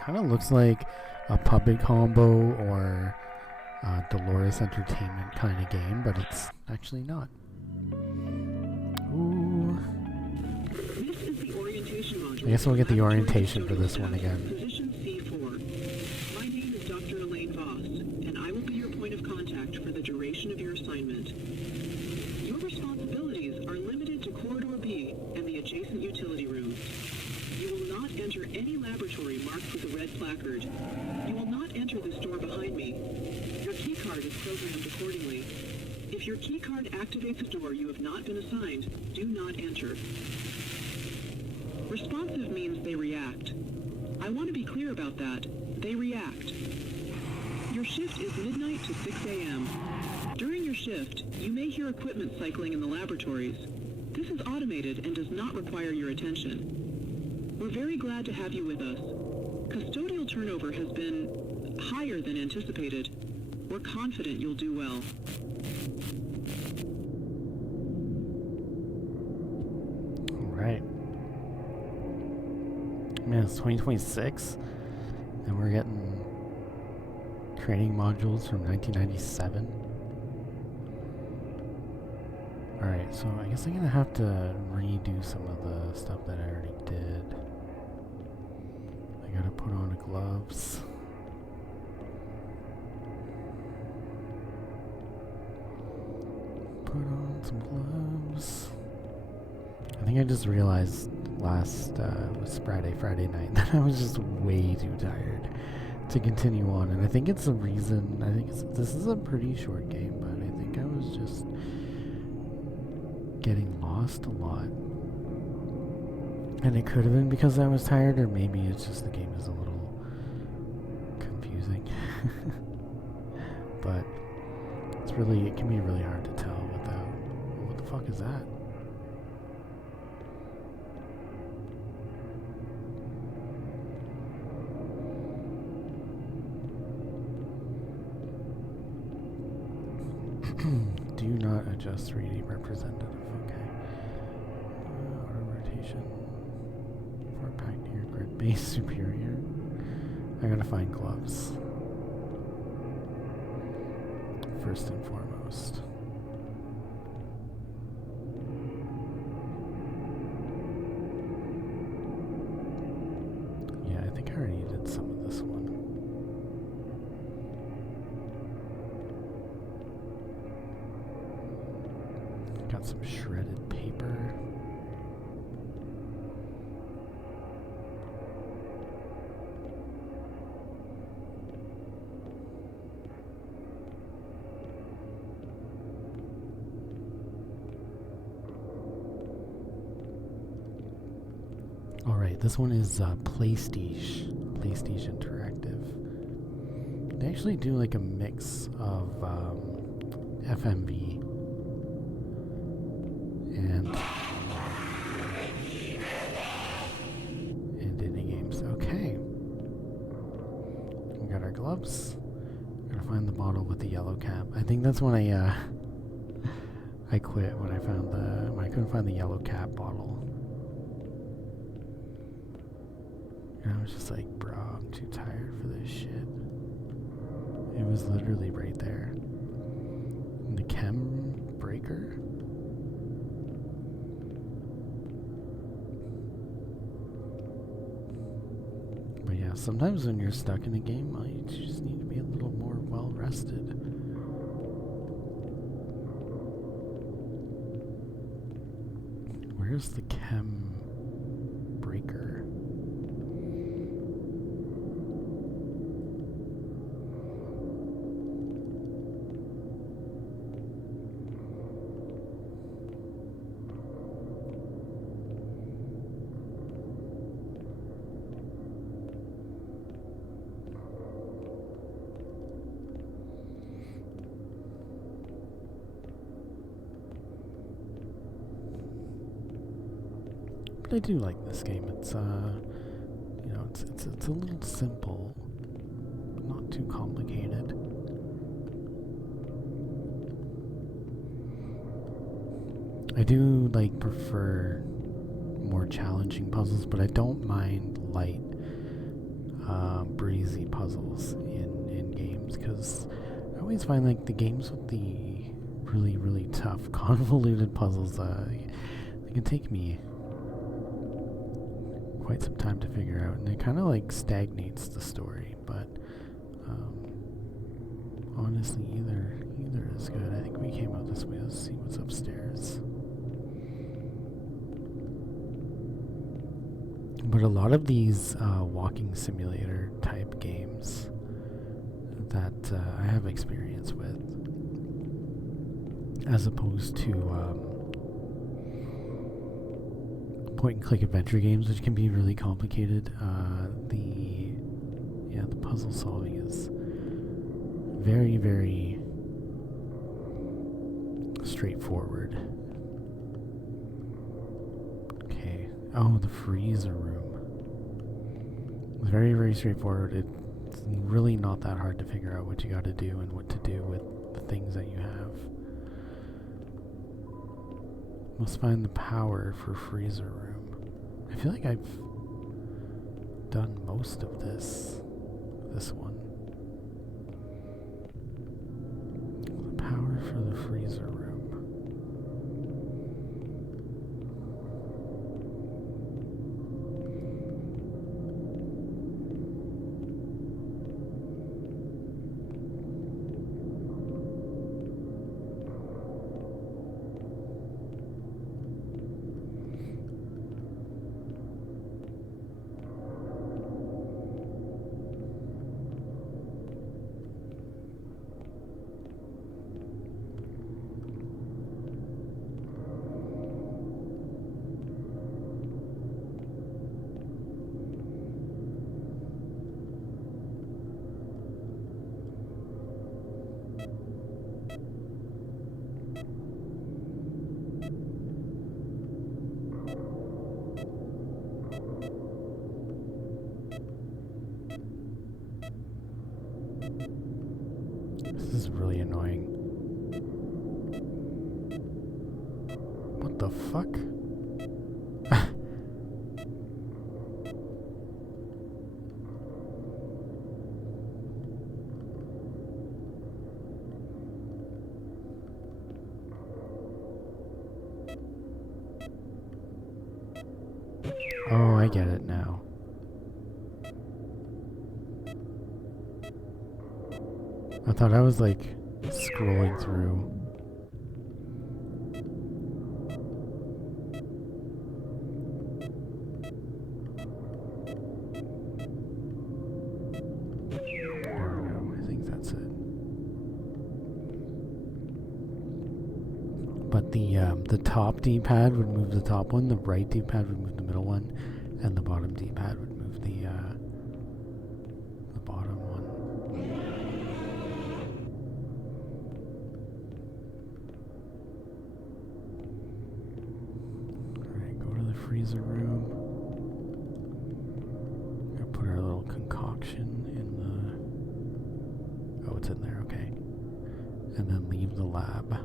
Kind of looks like a Puppet Combo or Dolores Entertainment kind of game, but it's actually not. Ooh. This is the orientation module. I guess we'll get the orientation for this one again. Position C4. My name is Dr. Elaine Voss, and I will be your point of contact for the duration of your assignment. Your responsibilities are limited to Corridor B and the adjacent utility room. You will not enter any laboratory marked with a red placard. You will not enter this door behind me. Your keycard is programmed accordingly. If your keycard activates a door you have not been assigned, do not enter. Responsive means they react. I want to be clear about that. They react. Your shift is midnight to 6 a.m. During your shift, you may hear equipment cycling in the laboratories. This is automated and does not require your attention. We're very glad to have you with us. Custodial turnover has been higher than anticipated. We're confident you'll do well. Alright. Man, it's 2026, and we're getting training modules from 1997. Alright, so I guess I'm gonna have to redo some of the stuff that I already did. I gotta put on gloves. Put on some gloves. I think I just realized last was Friday night that I was just way too tired to continue on, and I think it's the reason. I think this is a pretty short game, but I think I was just getting lost a lot, and it could have been because I was tired, or maybe it's just the game is a little confusing. But it can be really hard to tell without. What the fuck is that? Do not adjust 3D representative. Okay. Auto rotation. For back near grid base superior. I gotta find gloves. First and foremost. Yeah, I think I already did some of this one. Got some shredded paper. Alright, this one is PlayStation Interactive. They actually do like a mix of FMV and indie games. Okay. We got our gloves. Gotta find the bottle with the yellow cap. I think that's when I quit when I couldn't find the yellow cap bottle. And I was just like, bro, I'm too tired for this shit. It was literally right there. The chem breaker. But yeah, sometimes when you're stuck in a game, you just need to be a little more well rested. Where's the chem breaker? I do like this game. It's it's a little simple, not too complicated. I do prefer more challenging puzzles, but I don't mind light breezy puzzles in games, because I always find like the games with the really, really tough, convoluted puzzles, they can take me quite some time to figure out, and it kind of like stagnates the story. But honestly, either is good. I think we came out this way. Let's see what's upstairs. But a lot of these walking simulator type games that I have experience with, as opposed to point and click adventure games, which can be really complicated, the puzzle solving is very, very straightforward. Okay. Oh, the freezer room. It's very, very straightforward. It's really not that hard to figure out what you got to do and what to do with the things that you have. Must find the power for freezer room. I feel like I've done most of this one. The power for the freezer room. This is really annoying. What the fuck? Oh, I get it now. I thought I was like scrolling through. There we go. I think that's it. But the top D-pad would move the top one, the right D-pad would move the middle one, and the bottom D-pad would move the bottom one. Alright, go to the freezer room. We're gonna put our little concoction in the... Oh, it's in there, okay. And then leave the lab.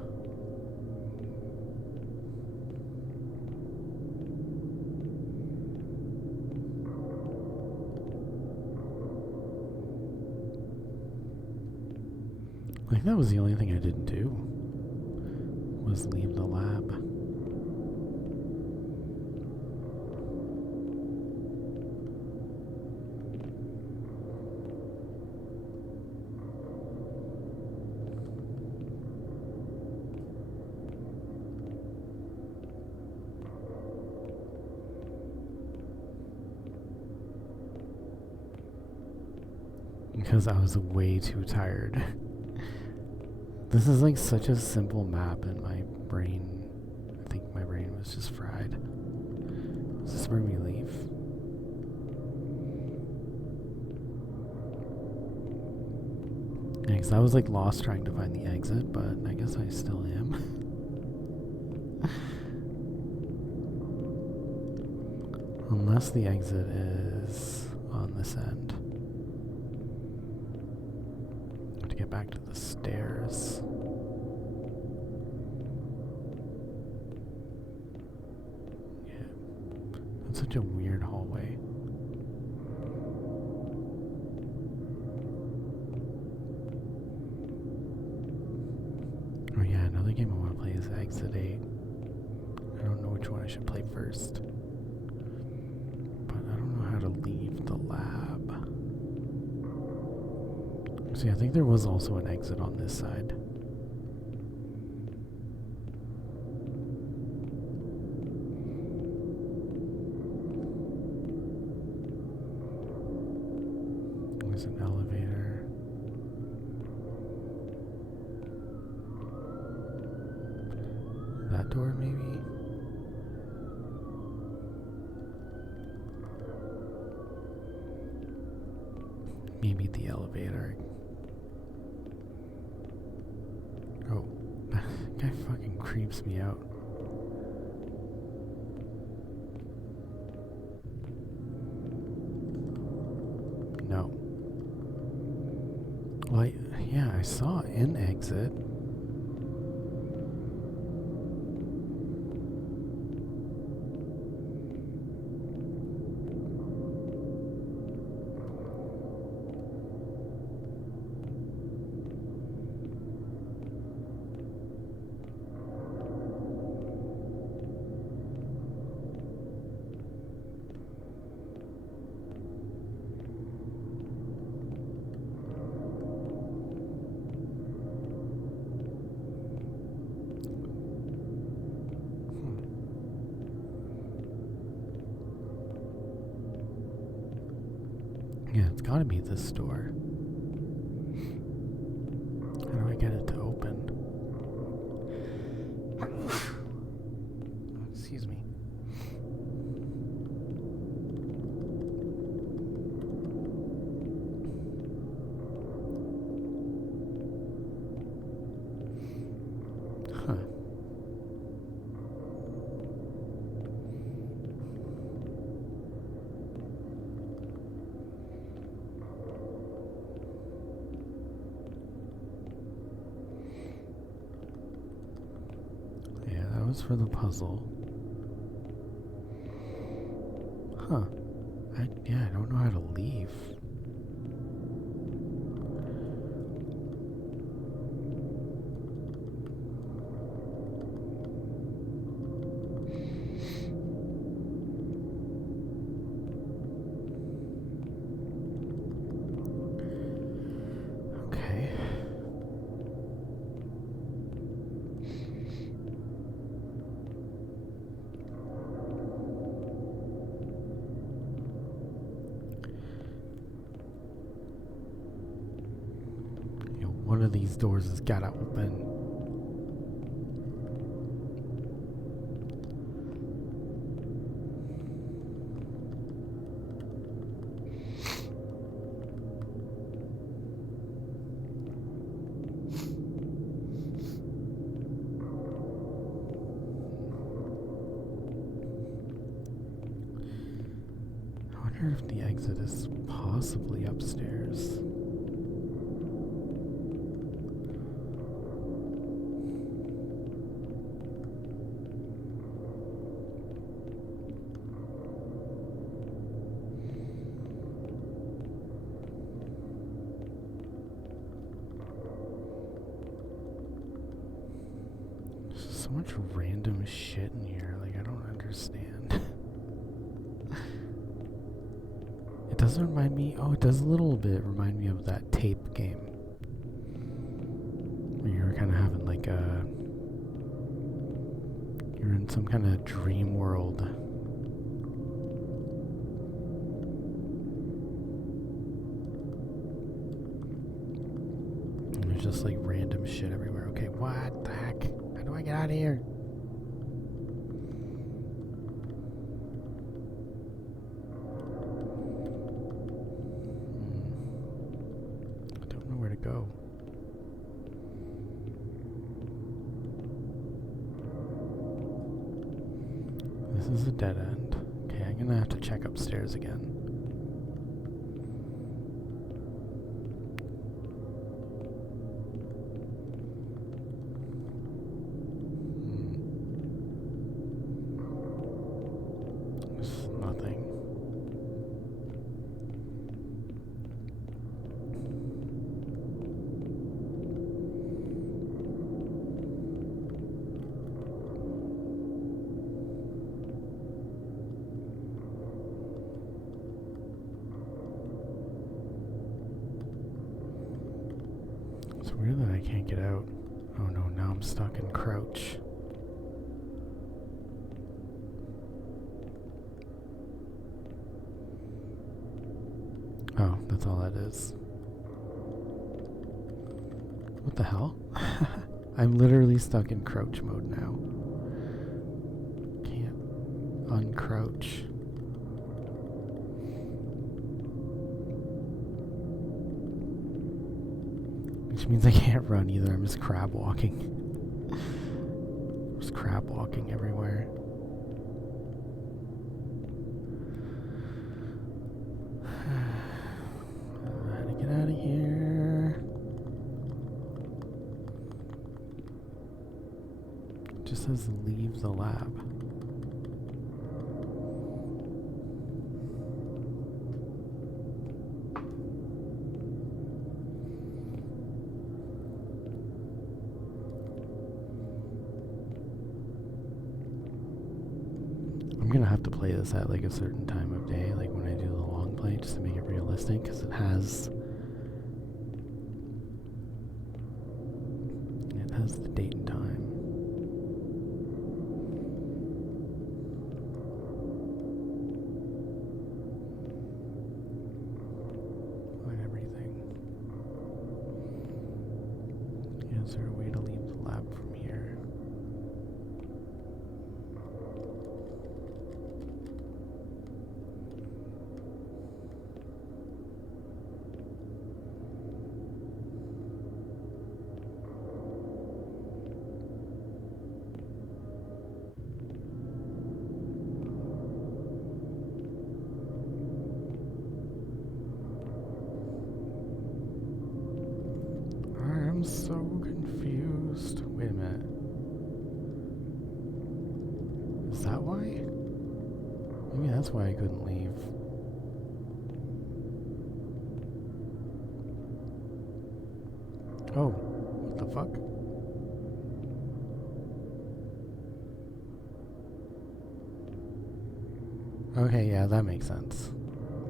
I think that was the only thing I didn't do, was leave the lab. Because I was way too tired. This is like such a simple map, and my brain, I think my brain was just fried. Is this where we leave? Yeah, 'cause I was like lost trying to find the exit, but I guess I still am. Unless the exit is on this end. To get back to the stairs. Yeah. That's such a weird hallway. game I want to play is Exit 8. I don't know which one I should play first. But I don't know how to leave the lab. See, I think there was also an exit on this side. There's an elevator. That door, maybe? Maybe the elevator. Oh, that guy fucking creeps me out. No. Well, yeah, I saw an exit. Yeah, it's gotta be this door. How do I get it to open? Oh, excuse me. Huh. For the puzzle. Huh. I don't know how to leave. Okay. One of these doors has gotta open. I wonder if the exit is possibly upstairs. So much random shit in here, like I don't understand. It doesn't remind me, it does a little bit remind me of that tape game. Where you're kind of having like you're in some kind of dream world. And there's just like random shit everywhere. Okay, what the heck? How do I get out of here? I don't know where to go. This is a dead end. Okay, I'm gonna have to check upstairs again. weird that I can't get out. Oh no, now I'm stuck in crouch. Oh, that's all that is. What the hell? I'm literally stuck in crouch mode now. Can't uncrouch. Which means I can't run either. I'm just crab walking. Just crab walking everywhere. How to get out of here? It just says leave the lab. I'm gonna have to play this at like a certain time of day, like when I do the long play, just to make it realistic, because it has the date and time. And everything. Is there a way to leave the lab from here? I'm so confused. Wait a minute. Is that why? Maybe that's why I couldn't leave. Oh, what the fuck? Okay, yeah, that makes sense.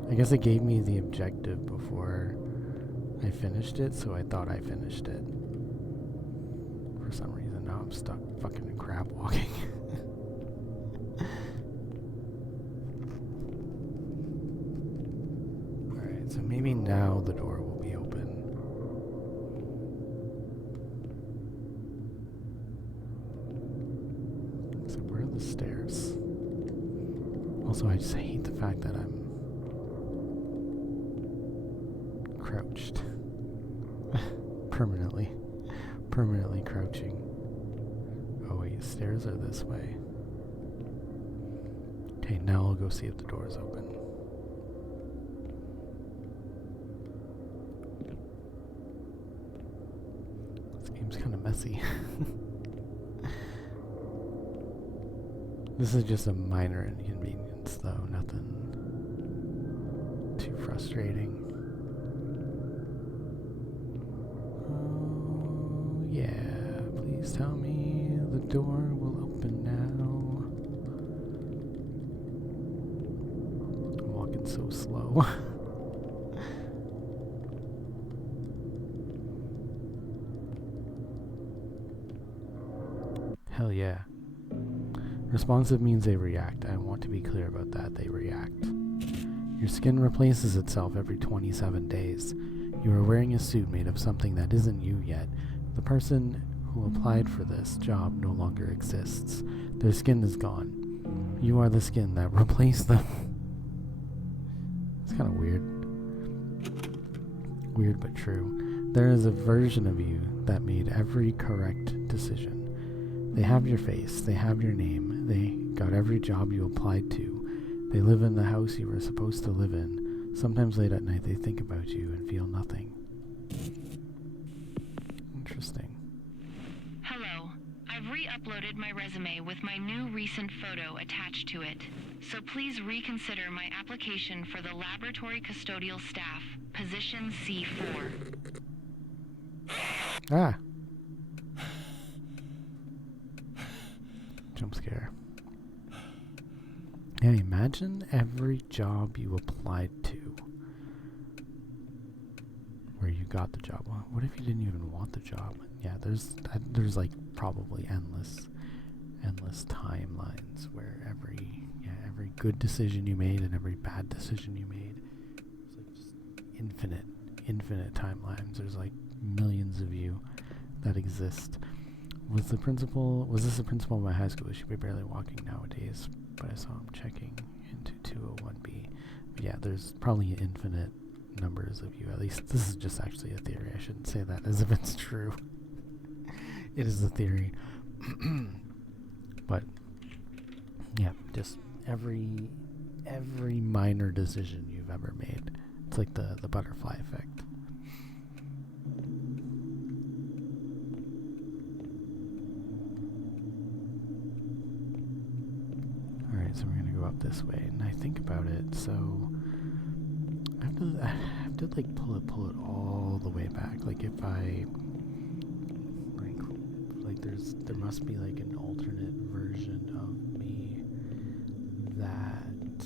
I guess it gave me the objective before I finished it, so I thought I finished it. For some reason, now I'm stuck fucking crab walking. Alright, so maybe now the door will be open. So where are the stairs? Also, I just hate the fact that I'm crouched. Permanently crouching. Oh wait, stairs are this way. Okay, now I'll go see if the door's open. This game's kind of messy. This is just a minor inconvenience though, nothing too frustrating. Yeah, please tell me the door will open now. I'm walking so slow. Hell yeah. Responsive means they react. I want to be clear about that. They react. Your skin replaces itself every 27 days. You are wearing a suit made of something that isn't you yet. The person who applied for this job no longer exists. Their skin is gone. You are the skin that replaced them. It's kind of weird. Weird but true. There is a version of you that made every correct decision. They have your face. They have your name. They got every job you applied to. They live in the house you were supposed to live in. Sometimes late at night they think about you and feel nothing. Interesting. Hello. I've re-uploaded my resume with my new recent photo attached to it. So please reconsider my application for the laboratory custodial staff, position C4. Ah. Jump scare. Yeah, imagine every job you applied to. where you got the job. Well, what if you didn't even want the job? Yeah, there's like probably endless timelines where every good decision you made and every bad decision you made. It's like just infinite timelines. There's like millions of you that exist. Was this the principal of my high school? She should be barely walking nowadays, but I saw him checking into 201B. But yeah, there's probably infinite numbers of you. At least this is just actually a theory. I shouldn't say that as if it's true. It is a theory. But yeah, just every minor decision you've ever made. It's like the butterfly effect. Alright, so we're gonna go up this way, and I think about it, so I have to like pull it all the way back. Like if I like there must be like an alternate version of me that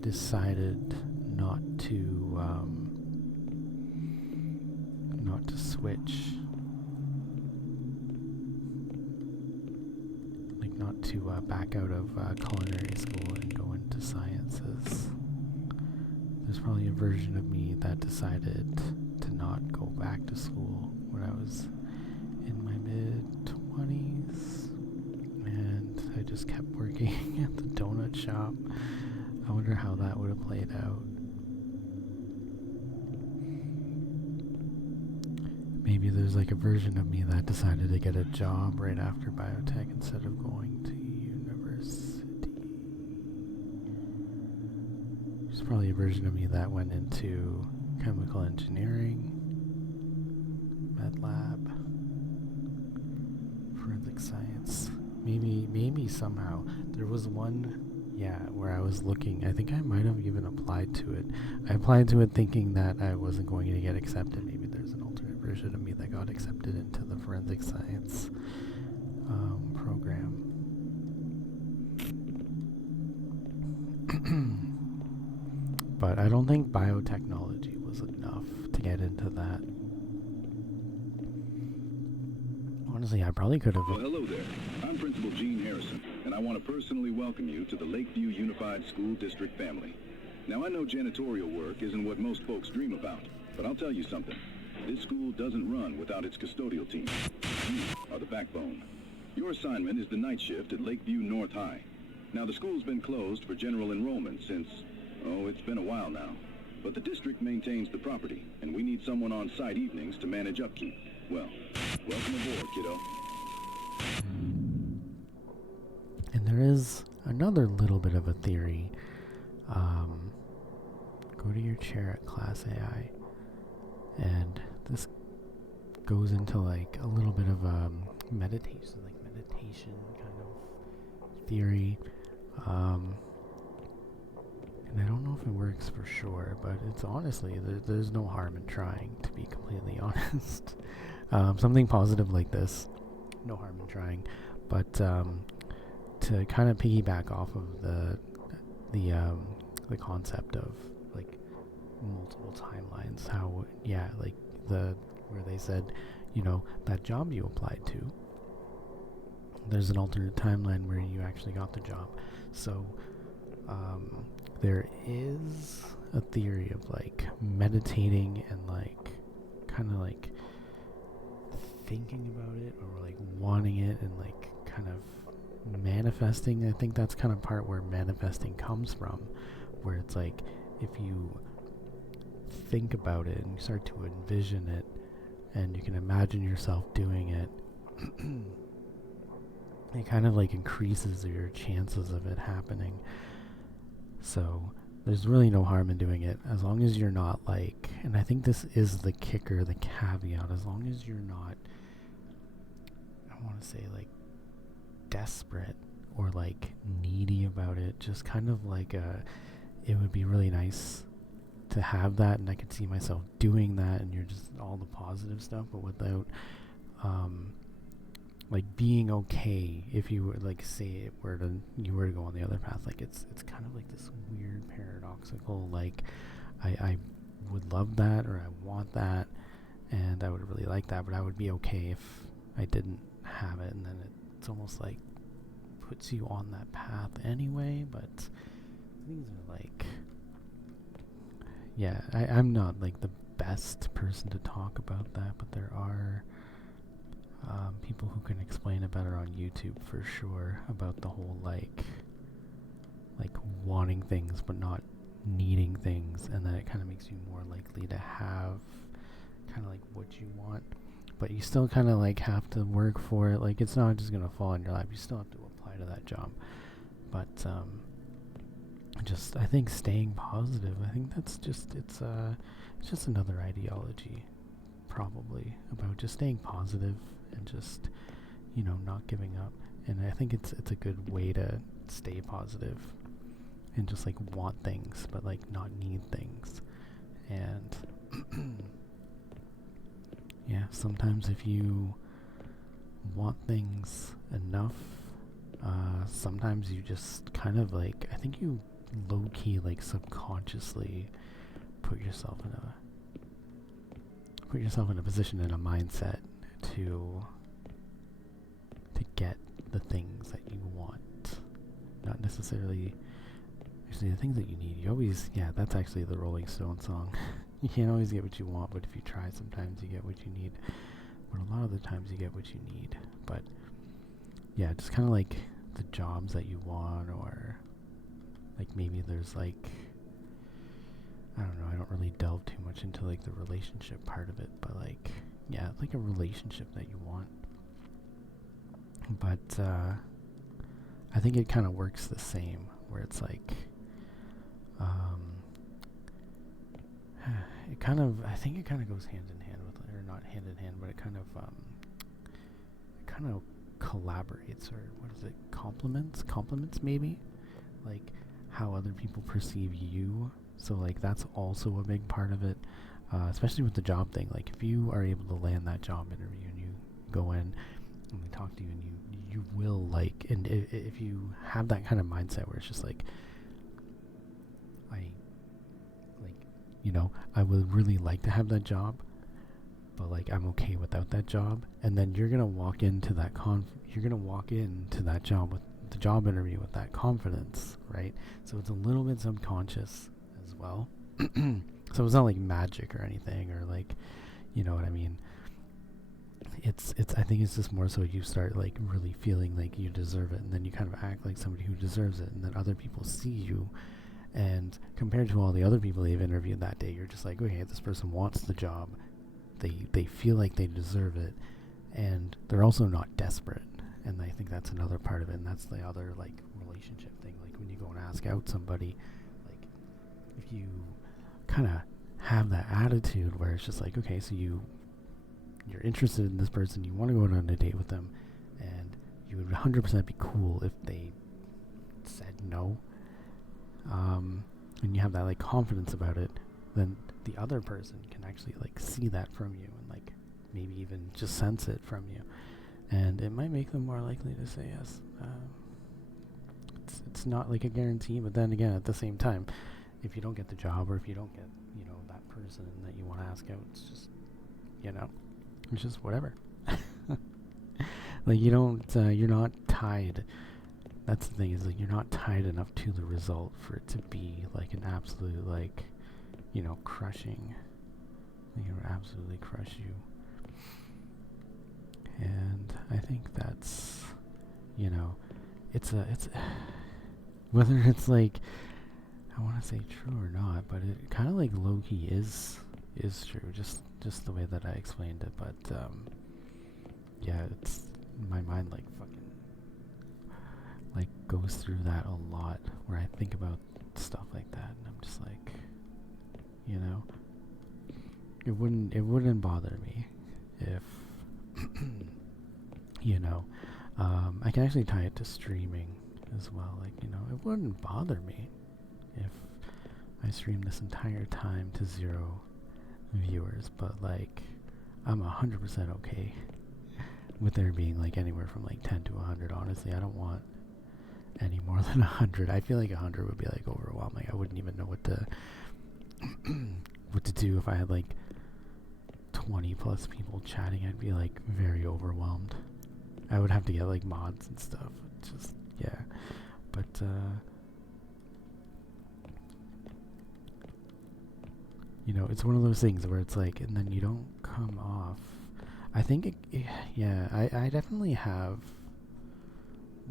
decided not to switch, like not to back out of culinary school and go into sciences. There's probably a version of me that decided to not go back to school when I was in my mid-20s, and I just kept working at the donut shop. I wonder how that would have played out. Maybe there's like a version of me that decided to get a job right after biotech instead of going to university. There's probably a version of me that went into chemical engineering, med lab, forensic science. Maybe somehow there was one, where I was looking. I think I might have even applied to it. I applied to it thinking that I wasn't going to get accepted. Maybe there's an alternate version of me that got accepted into the forensic science program. But I don't think biotechnology was enough to get into that. Honestly, I probably could have. Well, hello there. I'm Principal Gene Harrison, and I want to personally welcome you to the Lakeview Unified School District family. Now, I know janitorial work isn't what most folks dream about, but I'll tell you something. This school doesn't run without its custodial team. You are the backbone. Your assignment is the night shift at Lakeview North High. Now, the school's been closed for general enrollment since, it's been a while now. But the district maintains the property, and we need someone on site evenings to manage upkeep. Well, welcome aboard, kiddo. And there is another little bit of a theory. Go to your chair at Class AI. And this goes into like a little bit of meditation kind of theory. And I don't know if it works for sure, but it's honestly, there's no harm in trying, to be completely honest. Something positive like this, no harm in trying. But to kind of piggyback off of the concept of like multiple timelines, how like where they said, that job you applied to, there's an alternate timeline where you actually got the job. So there is a theory of like meditating and like kind of like thinking about it or like wanting it and like kind of manifesting. I think that's kind of part where manifesting comes from, where it's like if you think about it and you start to envision it and you can imagine yourself doing it, it kind of like increases your chances of it happening. So there's really no harm in doing it, as long as you're not like, and I think this is the kicker, the caveat, as long as you're not, I want to say like desperate or like needy about it, just kind of like it would be really nice to have that, and I could see myself doing that, and you're just all the positive stuff, but without like being okay if you were like say you were to go on the other path. Like it's kind of like this weird paradoxical, like I would love that or I want that and I would really like that, but I would be okay if I didn't have it, and then it's almost like puts you on that path anyway. But these are like, yeah, I'm not like the best person to talk about that, but there are people who can explain it better on YouTube for sure about the whole like wanting things but not needing things, and then it kind of makes you more likely to have kind of like what you want, but you still kind of like have to work for it. Like it's not just gonna fall in your lap. You still have to apply to that job. But just I think staying positive. I think that's just it's just another ideology, probably about just staying positive and just not giving up. And I think it's a good way to stay positive and just like want things but like not need things. And yeah, sometimes if you want things enough, sometimes you just kind of like, I think you low-key like subconsciously put yourself in a position, in a mindset to get the things that you want, not necessarily actually the things that you need. You always, yeah, that's actually the Rolling Stone song. You can't always get what you want, but if you try, sometimes you get what you need. But a lot of the times you get what you need. But yeah, just kind of like the jobs that you want, or like maybe there's like, I don't know, I don't really delve too much into like the relationship part of it, but like, yeah, like a relationship that you want. But I think it kind of works the same, where it's like, I think it kind of goes hand in hand with, or not hand in hand, but it kind of collaborates, or what is it, compliments maybe, like how other people perceive you. So like that's also a big part of it, especially with the job thing. Like if you are able to land that job interview and you go in and they talk to you, and you will like, and if you have that kind of mindset where it's just like, I would really like to have that job, but like I'm okay without that job, and then you're gonna walk into that job with the job interview with that confidence, right? So it's a little bit subconscious as well. So it's not like magic or anything, or like, you know what I mean? It's I think it's just more so you start like really feeling like you deserve it, and then you kind of act like somebody who deserves it, and then other people see you, and compared to all the other people they've interviewed that day, you're just like, okay, this person wants the job, they feel like they deserve it, and they're also not desperate. And I think that's another part of it, and that's the other like relationship thing. Like when you go and ask out somebody, like if you kind of have that attitude where it's just like, okay, so you're interested in this person, you want to go on a date with them, and you would 100% be cool if they said no, and you have that like confidence about it, then the other person can actually like see that from you, and like maybe even just sense it from you, and it might make them more likely to say yes. It's not like a guarantee, but then again, at the same time, if you don't get the job, or if you don't get that person that you want to ask out, it's just it's just whatever. Like you're not tied. That's the thing, is like you're not tied enough to the result for it to be like an absolute like crushing. Like it would absolutely crush you. And I think that's it's whether it's like, I want to say true or not, but it kind of like low-key is true, just the way that I explained it. But yeah, it's my mind like fucking like goes through that a lot, where I think about stuff like that, and I'm just like, it wouldn't bother me if I can actually tie it to streaming as well. Like, it wouldn't bother me if I streamed this entire time to 0 viewers, but like I'm 100% okay with there being like anywhere from like 10 to 100. Honestly, I don't want any more than 100. I feel like 100 would be like overwhelming. I wouldn't even know what to what to do if I had like 20 plus people chatting. I'd be like very overwhelmed. I would have to get like mods and stuff. Just, yeah. But, you know, it's one of those things where it's like, and then you don't come off. I think, yeah, I definitely have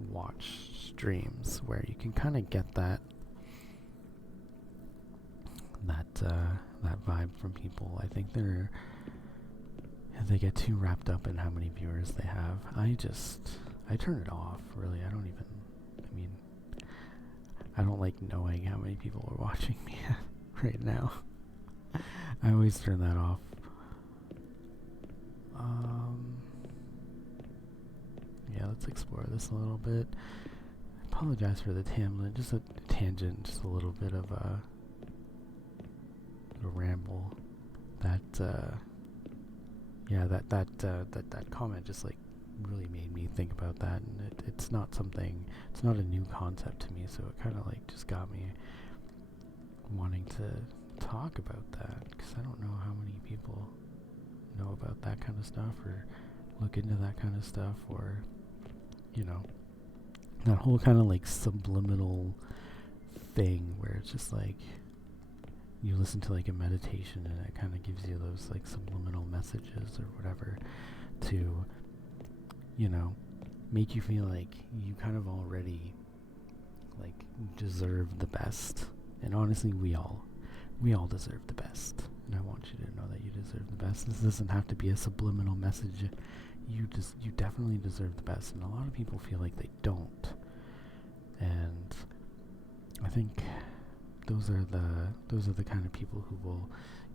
watched streams where you can kind of get that vibe from people. I think they get too wrapped up in how many viewers they have. I turn it off, really. I don't like knowing how many people are watching me right now. I always turn that off. Yeah, let's explore this a little bit. I apologize for the just a tangent, just a little bit of a ramble. That comment just like really made me think about that, and it's not a new concept to me, so it kind of like just got me wanting to talk about that, because I don't know how many people know about that kind of stuff or look into that kind of stuff, or, you know, that whole kind of like subliminal thing where it's just like you listen to like a meditation and it kind of gives you those like subliminal messages or whatever to, you know, make you feel like you kind of already like deserve the best. And honestly, we all deserve the best. And I want you to know that you deserve the best. This doesn't have to be a subliminal message. You definitely deserve the best. And a lot of people feel like they don't. And I think those are the kind of people who will,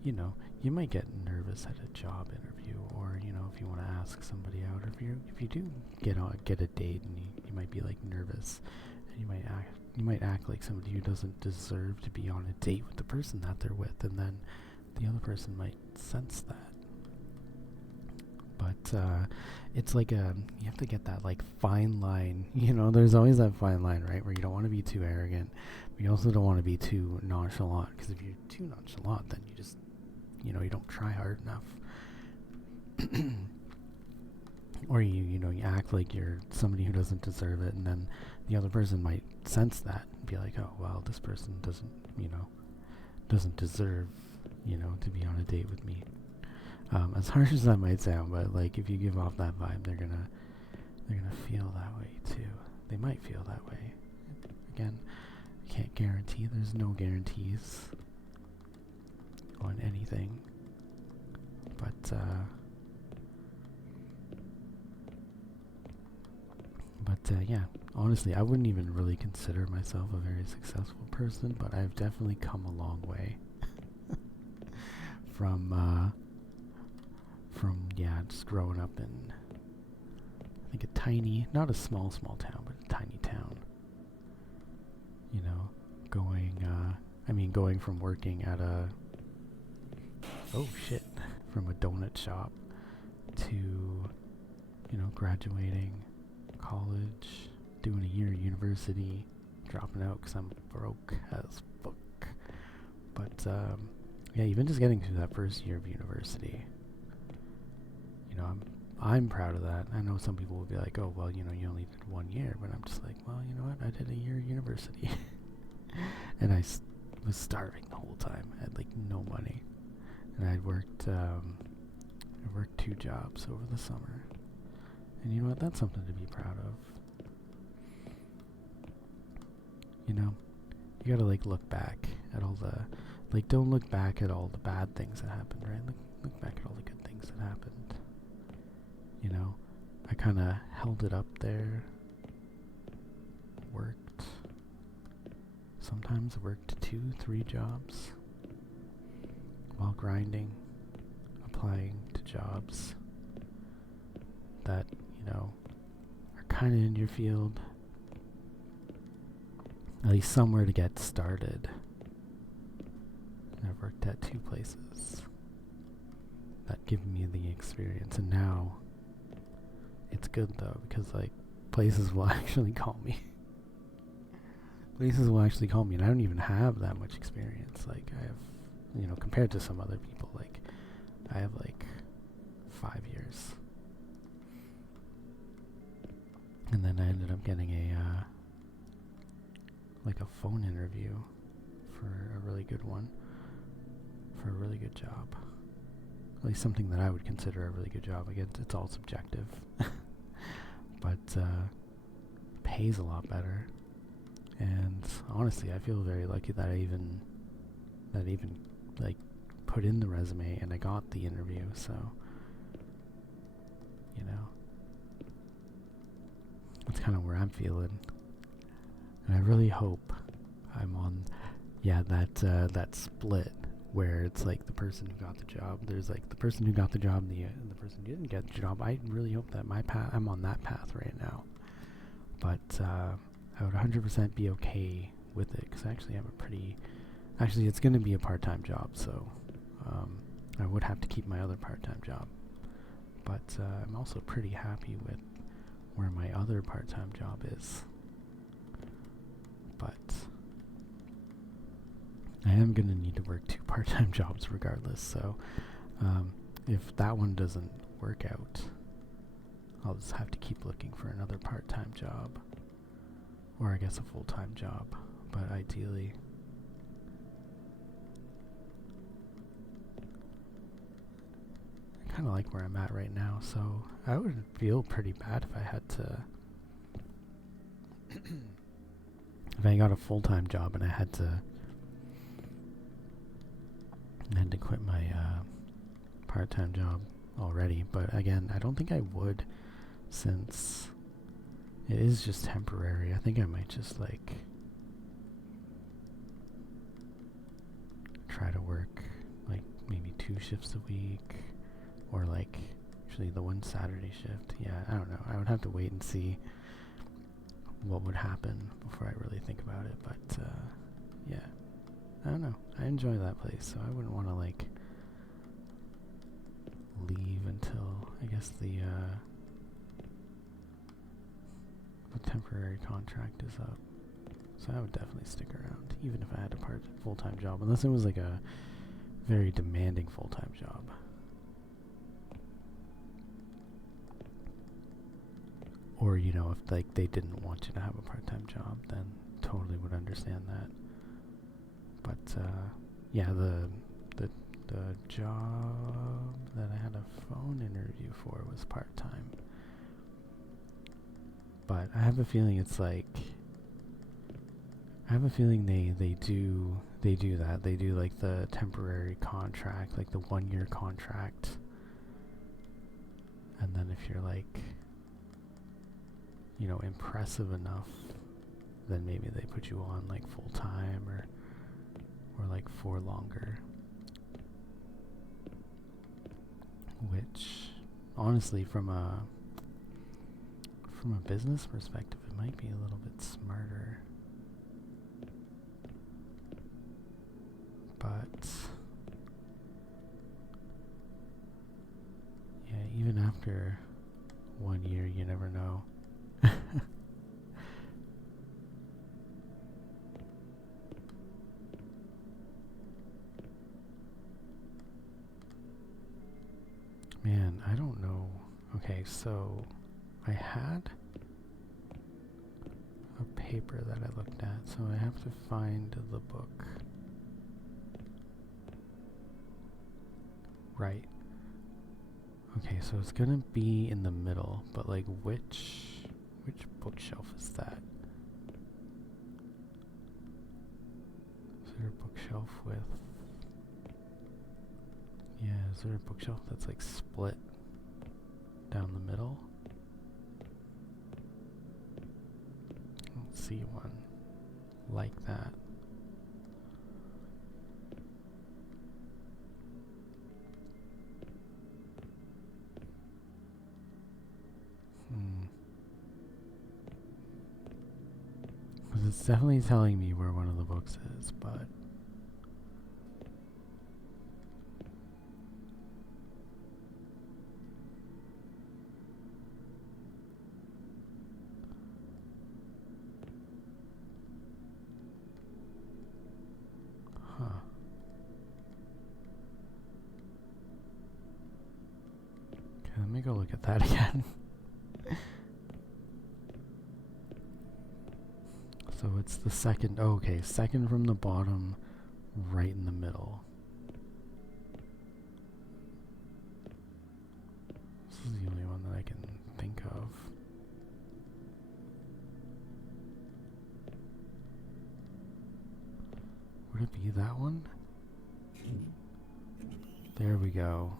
you know, you might get nervous at a job interview, or, you know, if you want to ask somebody out, or if you do get a date, and you might be like nervous, and you might act like somebody who doesn't deserve to be on a date with the person that they're with, and then the other person might sense that. But it's like you have to get that like fine line. You know, there's always that fine line, right, where you don't want to be too arrogant, but you also don't want to be too nonchalant, because if you're too nonchalant, then you just, you know, you don't try hard enough. Or you act like you're somebody who doesn't deserve it, and then the other person might sense that and be like, oh, well, this person doesn't deserve, you know, to be on a date with me. As harsh as that might sound, but like if you give off that vibe, they're gonna feel that way too. They might feel that way. Again, you can't guarantee. There's no guarantees on anything. But yeah, honestly, I wouldn't even really consider myself a very successful person, but I've definitely come a long way from just growing up in, I think, a tiny, not a small town, but a tiny town. You know, going from working at from a donut shop to, you know, graduating college, doing a year of university, dropping out because I'm broke as fuck. But, yeah, even just getting through that first year of university, you know, I'm proud of that. I know some people will be like, oh, well, you know, you only did 1 year, but I'm just like, well, you know what, I did a year of university. And I was starving the whole time. I had, like, no money. And I worked 2 jobs over the summer. And you know what, that's something to be proud of. You know, you gotta, like, look back at all the, like, don't look back at all the bad things that happened, right? Look back at all the good things that happened. You know, I kind of held it up there, worked, sometimes worked 2-3 jobs while grinding, applying to jobs that, you know, are kind of in your field, at least somewhere to get started. And I've worked at 2 places that give me the experience, and now it's good though, because like places will actually call me. Places will actually call me, and I don't even have that much experience. Like I have you know, compared to some other people, like, I have like 5 years. And then I ended up getting like a phone interview for a really good one, for a really good job. At least something that I would consider a really good job. Again, it's all subjective. But pays a lot better. And honestly, I feel very lucky that I even like put in the resume and I got the interview. So, you know, that's kind of where I'm feeling. And I really hope I'm on, that split where it's like the person who got the job. There's like the person who got the job, and the person who didn't get the job. I really hope that I'm on that path right now. But I would 100% be okay with it, because I actually have actually it's going to be a part-time job, so I would have to keep my other part-time job. But I'm also pretty happy with where my other part-time job is. But I am going to need to work 2 part-time jobs regardless, so if that one doesn't work out, I'll just have to keep looking for another part-time job, or I guess a full-time job, but ideally I kind of like where I'm at right now, so I would feel pretty bad if I had to if I got a full-time job and I had to quit my part-time job already. But again, I don't think I would, since it is just temporary. I think I might just like try to work like maybe 2 shifts a week, or like actually the one Saturday shift. Yeah, I don't know. I would have to wait and see what would happen before I really think about it. But yeah, I don't know. I enjoy that place, so I wouldn't want to like leave until I guess the temporary contract is up. So I would definitely stick around, even if I had a full-time job, unless it was like a very demanding full-time job. Or, you know, if like they didn't want you to have a part-time job, then totally would understand that. But yeah, the job that I had a phone interview for was part-time. But I have a feeling it's like, I have a feeling they do that. They do like the temporary contract, like the 1-year contract. And then if you're like, you know, impressive enough, then maybe they put you on like full time or like for longer. Which honestly, from a business perspective, it might be a little bit smarter. But yeah, even after 1 year, you never know. Man, I don't know. Okay, so I had a paper that I looked at, so I have to find the book. Right. Okay, so it's gonna be in the middle, but like which bookshelf is that? Is there a bookshelf with... Yeah, is there a bookshelf that's like split down the middle? I don't see one like that. Because it's definitely telling me where one of the books is, but... Huh. me go look at that again. So it's the second, oh, okay, second from the bottom, right in the middle. This is the only one that I can think of. Would it be that one? There we go.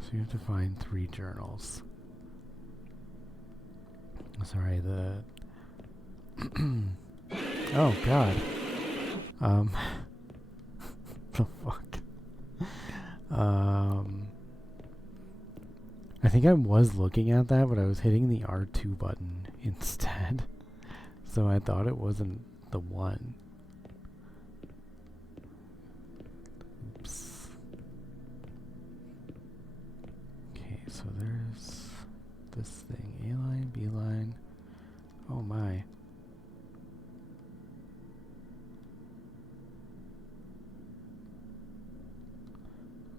So you have to find 3 journals. Sorry, the... oh, God. The fuck? I think I was looking at that, but I was hitting the R2 button instead. So I thought it wasn't the one. Oops. Okay, so there's this thing. A line, B line. Oh my.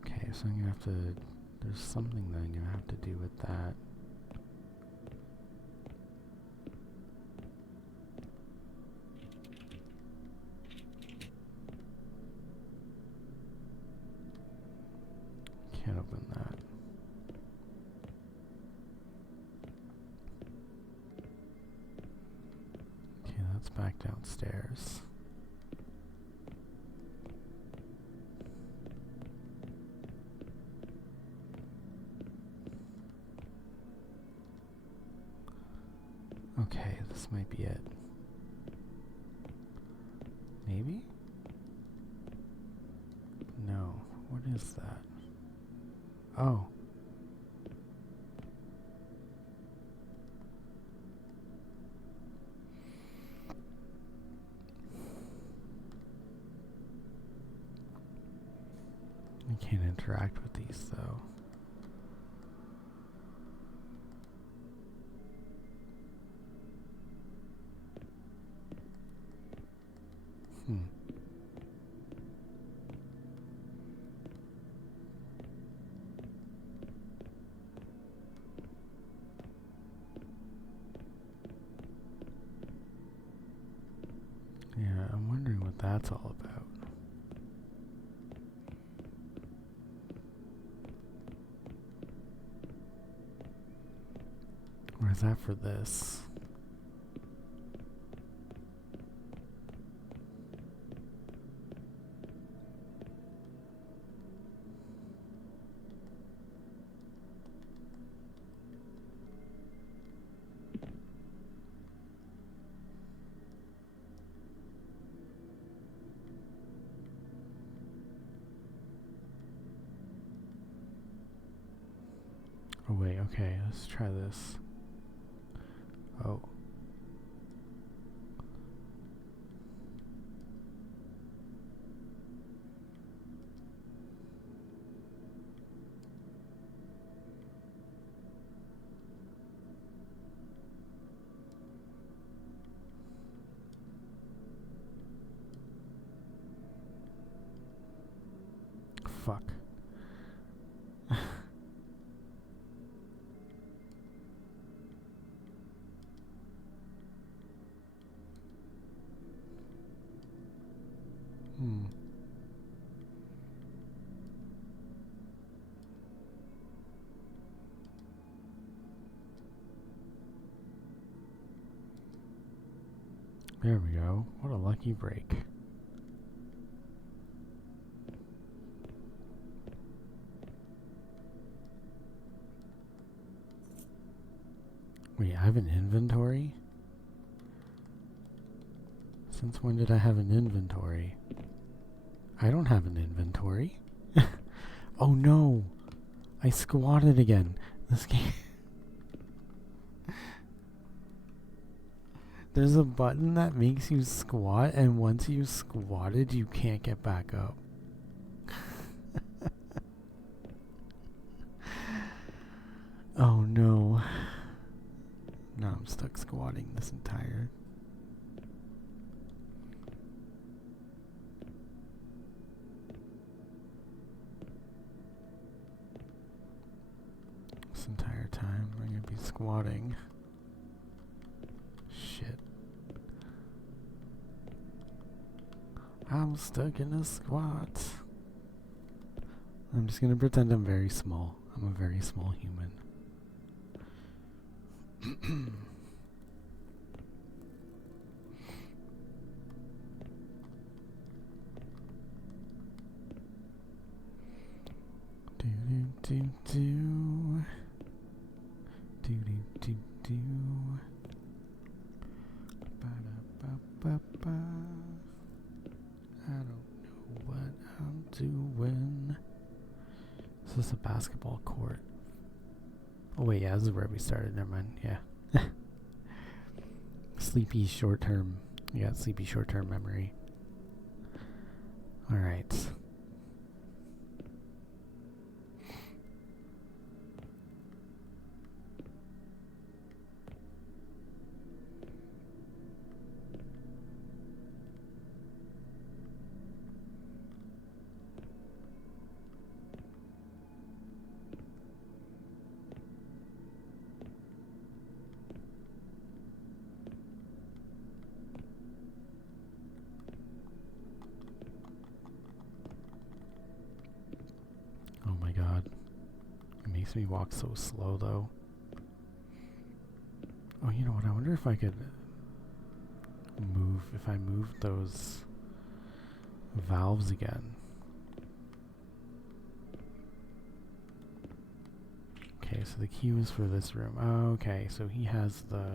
Okay, so I'm gonna have to... There's something that I'm gonna have to do with that. Can't open that. Okay, that's back downstairs. Okay, this might be it. Maybe? No. What is that? Oh. I can't interact with these though. Yeah, I'm wondering what that's all about. Or is that for this? Oh wait, okay, let's try this. Oh. Fuck. There we go. What a lucky break. Wait, I have an inventory? Since when did I have an inventory? I don't have an inventory. Oh no! I squatted again. This game... There's a button that makes you squat, and once you squatted, you can't get back up. Oh no. Now I'm stuck squatting this entire... time I'm gonna be squatting. Shit. I'm stuck in a squat. I'm just gonna pretend I'm very small. I'm a very small human. Do do do do. Do do do do. Ba da ba ba ba. I don't know what I'm doing. Is this a basketball court? Oh wait, yeah, this is where we started. Never mind. Yeah. Sleepy short-term. You got sleepy short-term memory. All right. Oh my god. It makes me walk so slow though. Oh, you know what? I wonder if I could if I move those valves again. Okay, so the key was for this room. Oh, okay, so he has the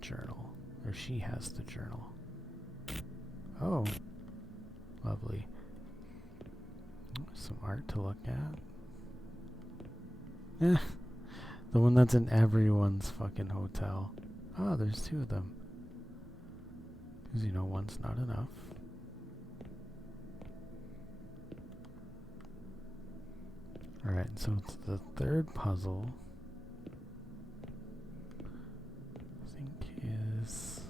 journal. Or she has the journal. Oh. Lovely. Some art to look at. Yeah. The one that's in everyone's fucking hotel. Oh, there's two of them. Because, you know, one's not enough. Alright, so it's the third puzzle. I think is...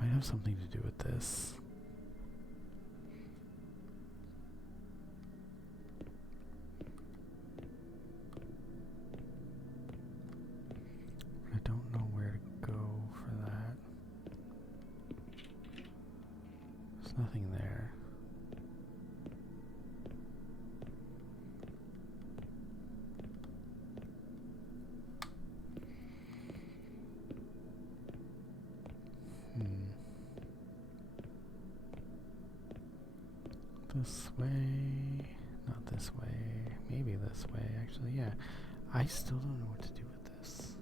might have something to do with this. I don't know where to go for that. There's nothing there. This way, not this way, maybe this way, actually, yeah. I still don't know what to do with this.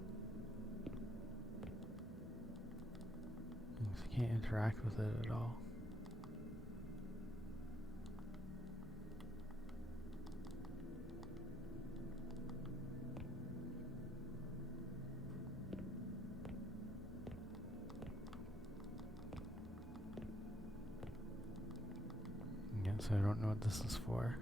I can't interact with it at all. So I don't know what this is for.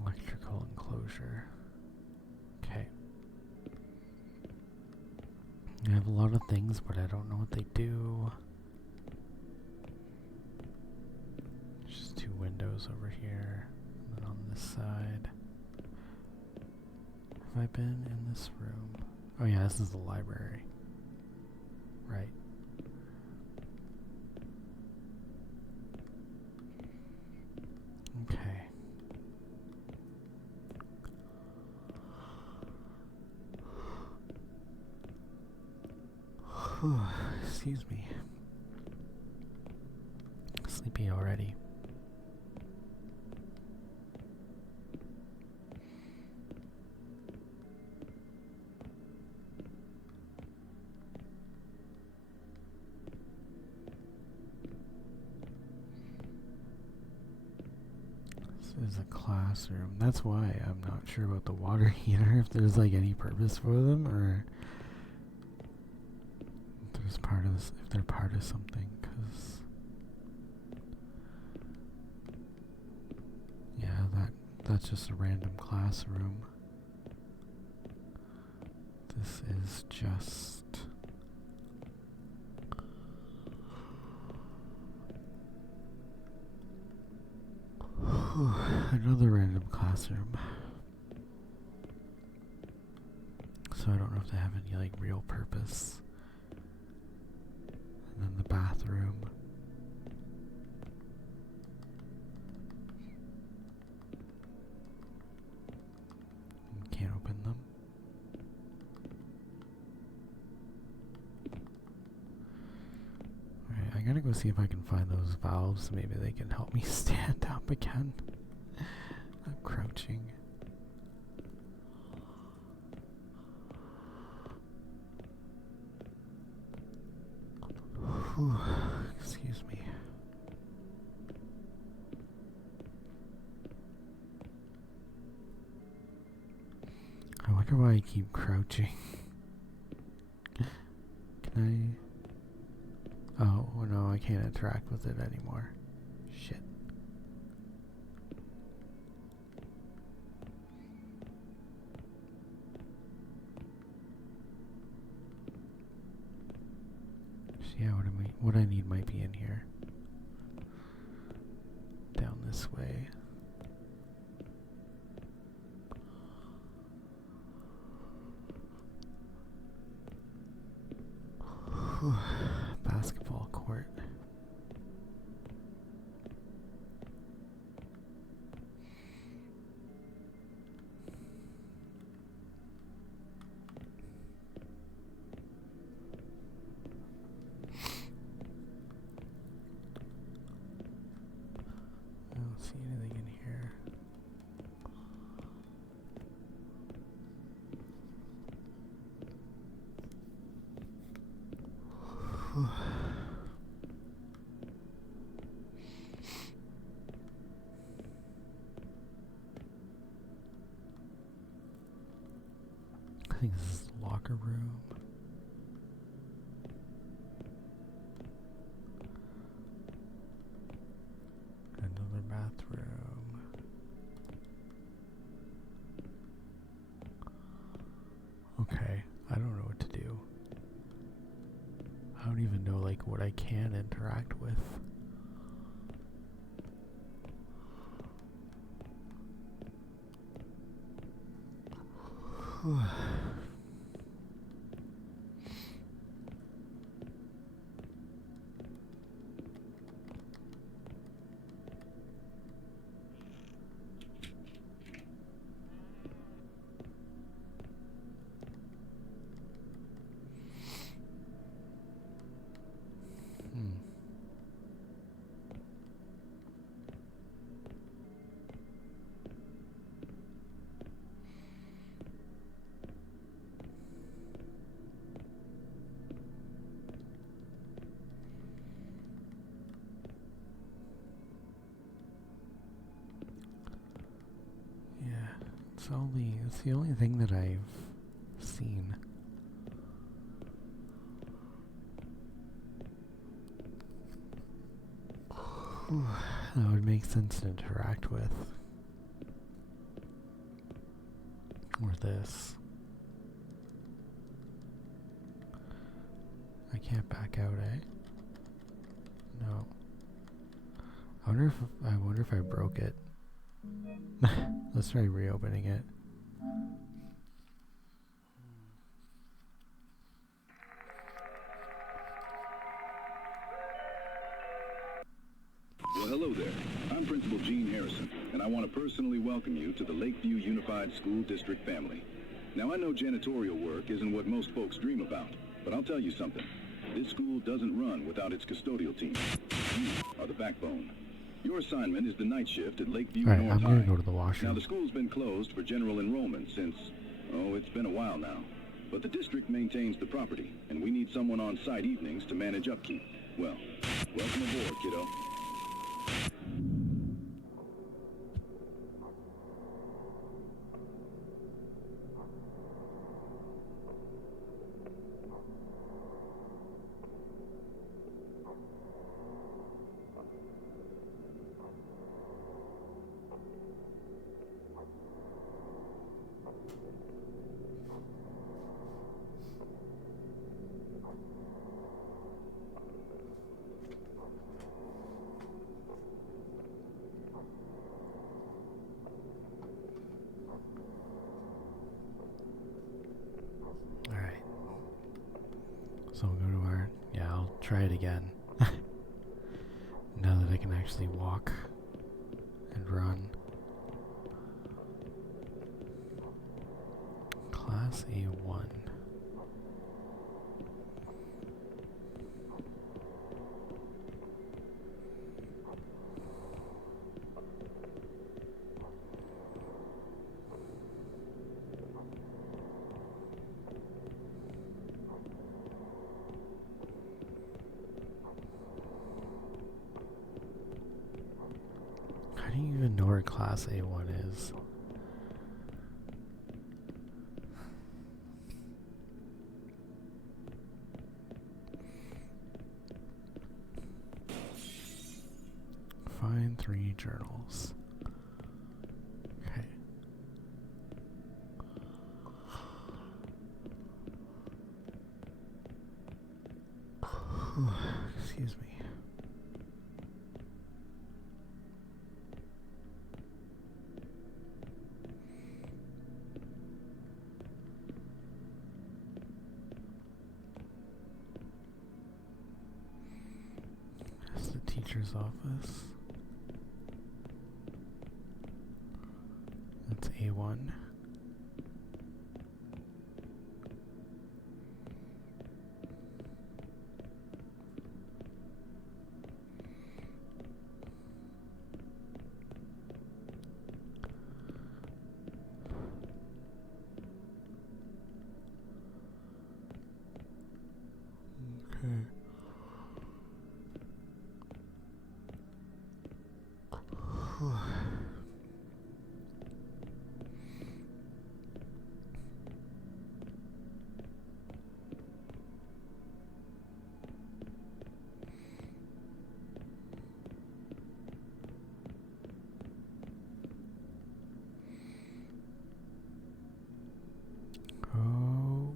Electrical enclosure. Okay. I have a lot of things, but I don't know what they do. Just two windows over here, and then on this side. Have I been in this room? Oh yeah, this is the library. Right. Okay. Excuse me. Sleepy already. This is a classroom. That's why I'm not sure about the water heater, if there's like any purpose for them, or if there's part of this, if they're part of something, because That's just a random classroom. This is just... another random classroom. So I don't know if they have any like real purpose. And then the bathroom. Can't open them. Alright, I gotta go see if I can find those valves. Maybe they can help me stand up again. I'm crouching. Whew, excuse me. I wonder why I keep crouching. Can I? Oh, no, I can't interact with it anymore. Shit. So yeah, what I need might be in here. Down this way. Basketball court. I don't see anything in here. I think this is the locker room. Another bathroom. Okay, I don't know what to do. I don't even know like what I can interact with. It's the only thing that I've seen. That would make sense to interact with. Or this. I can't back out, eh? No. I wonder if I broke it. Let's try reopening it. Well, hello there. I'm Principal Gene Harrison, and I want to personally welcome you to the Lakeview Unified School District family. Now, I know janitorial work isn't what most folks dream about, but I'll tell you something. This school doesn't run without its custodial team. You are the backbone. Your assignment is the night shift at Lakeview North High. I'm going to go to the washroom. Now, the school's been closed for general enrollment since, it's been a while now. But the district maintains the property, and we need someone on site evenings to manage upkeep. Well, welcome aboard, kiddo. try it again. Now that I can actually walk and run. Class A1. How do you even know where Class A1 is? Find 3 journals. Okay. Excuse me. That's the teacher's office. That's A1. Okay. Oh.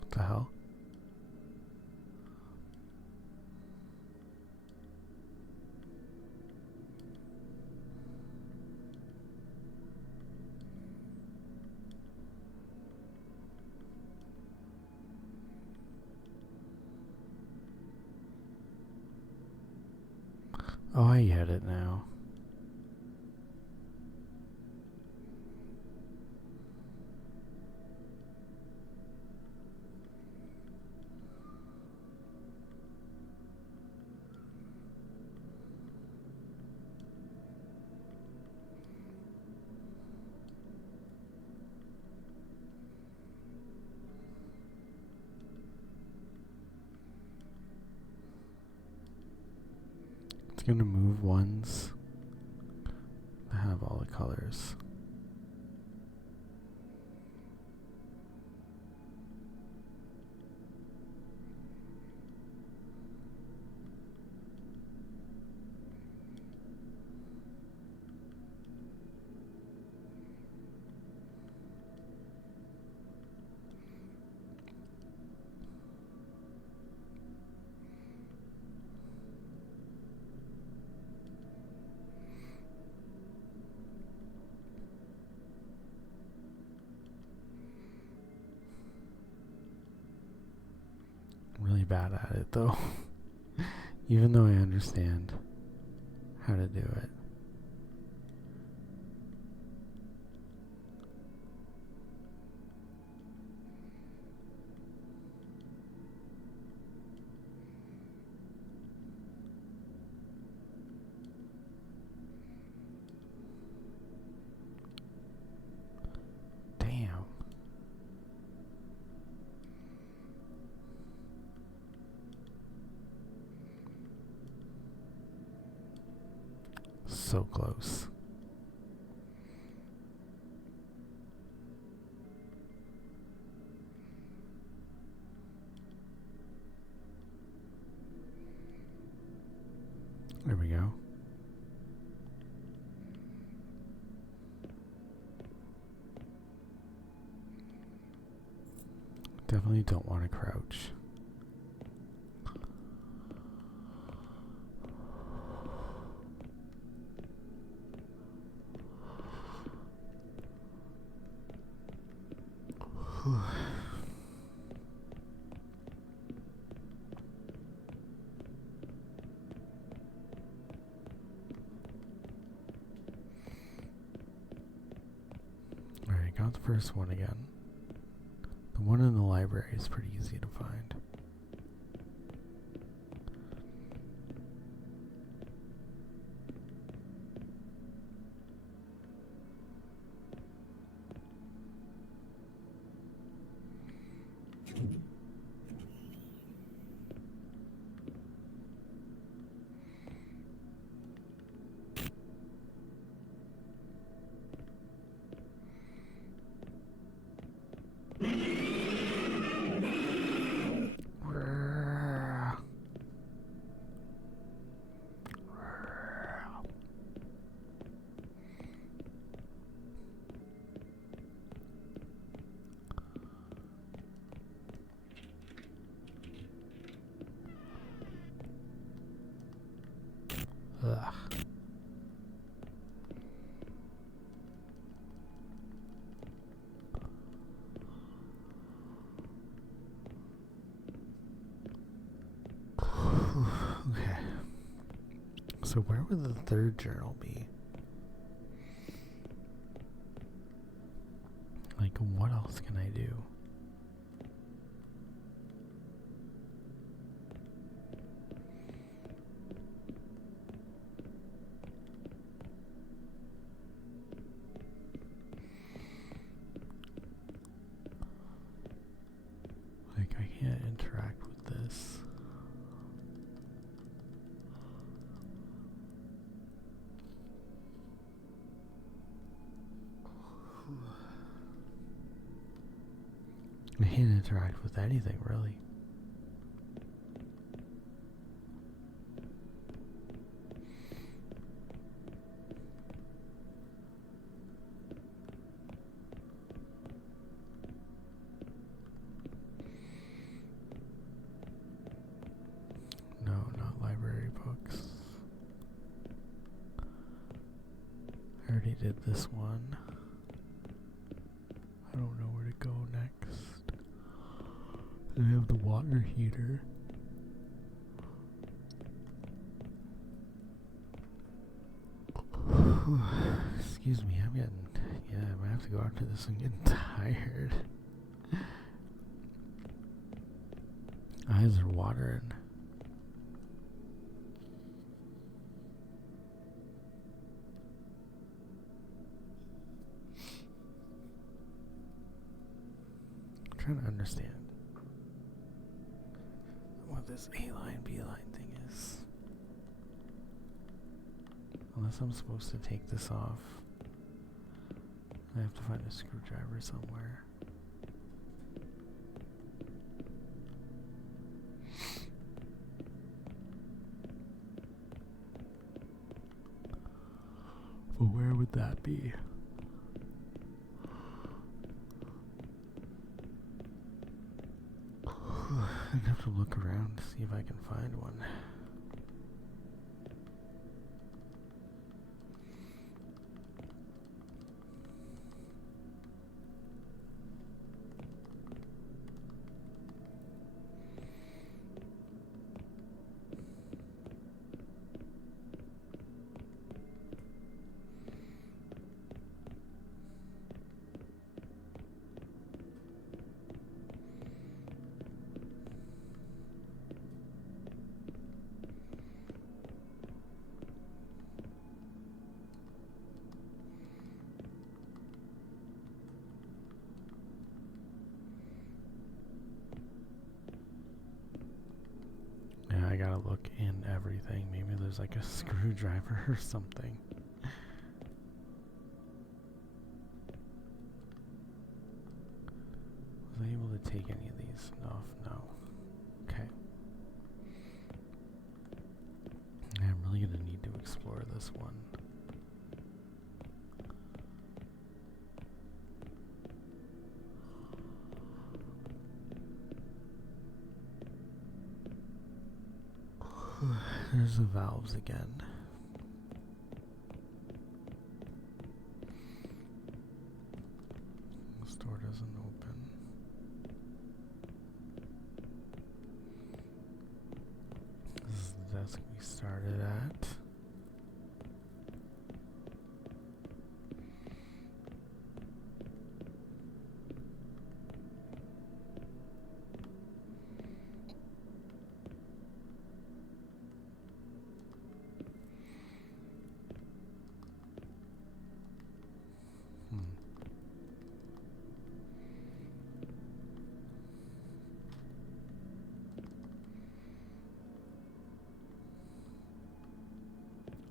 What the hell? Oh, I get it now. It's gonna move ones that have all the colors. I'm really bad at it though. Even though I understand how to do it. so close. There we go. Definitely don't want to crouch. Alright, got the first one again. The one in the library is pretty easy to find. Ugh. Okay. So where would the third journal be? Like, what else can I do? Like, I can't interact with this. I can't interact with anything, really. No, not library books. I already did this one. I don't know where to go next. Then we have the water heater. Excuse me, I'm getting, I might have to go after this. I'm getting tired. Eyes are watering. I'm trying to understand what this A-line, B-line thing is. Unless I'm supposed to take this off. I have to find a screwdriver somewhere. But where would that be? I'd have to look around to see if I can find one. I gotta look in everything. Maybe there's like a screwdriver or something. take any of these? No, no. Okay. I'm really gonna need to explore this one. There's the valves again. This door doesn't open. This is the desk we started at.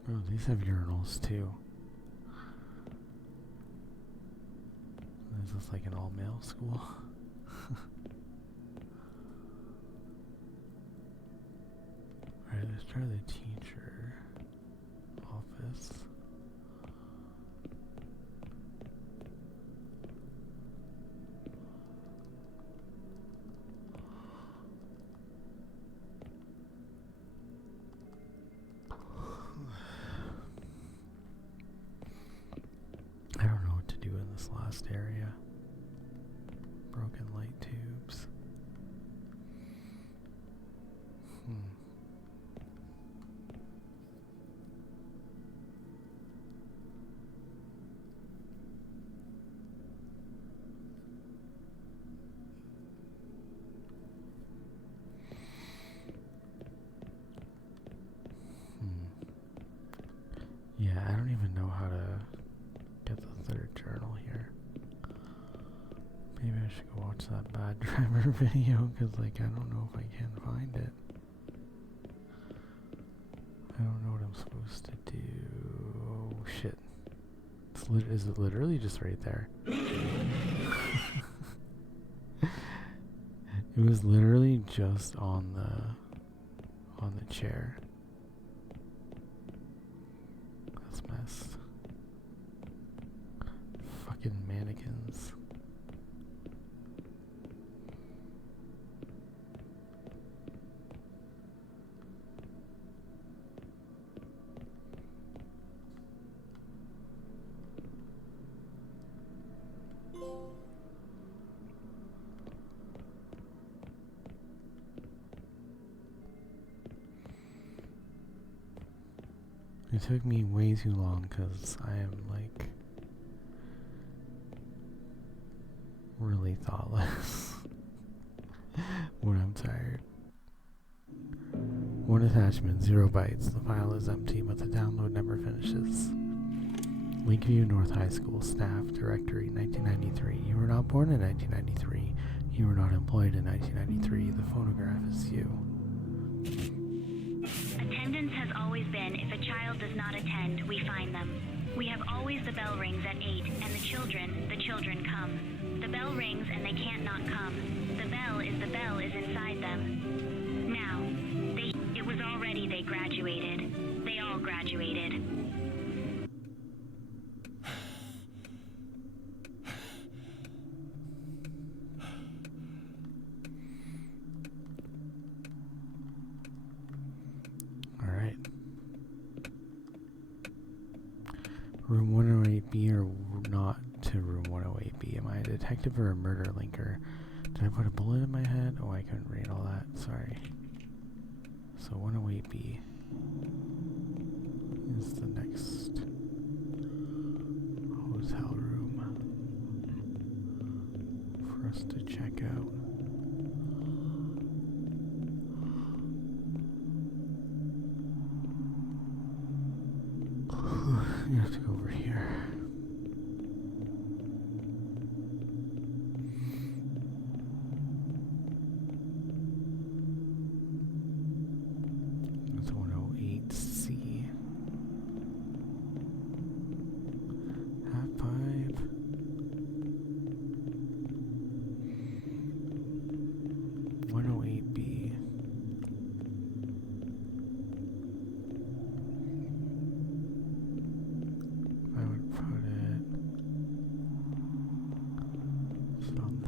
Oh, these have urinals too. Is this like an all-male school? Alright, let's try the teacher office. I don't know what to do in this last area. Broken light tubes. Yeah, I don't even know how to get the third journal here. Maybe I should go watch that bad driver video, because like I don't know if I can find it. I don't know what I'm supposed to do. Oh shit. Is it literally just right there? It was literally just on the chair. That's messed. Fucking mannequins. It took me way too long because I am like really thoughtless when I'm tired. One attachment, 0 bytes. The file is empty, but the download never finishes. Lakeview North High School staff directory, 1993. You were not born in 1993. You were not employed in 1993. The photograph is you. Attendance has always been, if a child does not attend, we fine them. We have always the bell rings at 8, and the children come. The bell rings and they can't not come. The bell is inside them. Now, it was already they graduated. They all graduated. Room 108B or not to room 108B? Am I a detective or a murder linker? Did I put a bullet in my head? Oh, I couldn't read all that. Sorry. So 108B is the next hotel room for us to check out. You have to go over here. That's 108C. Half pipe.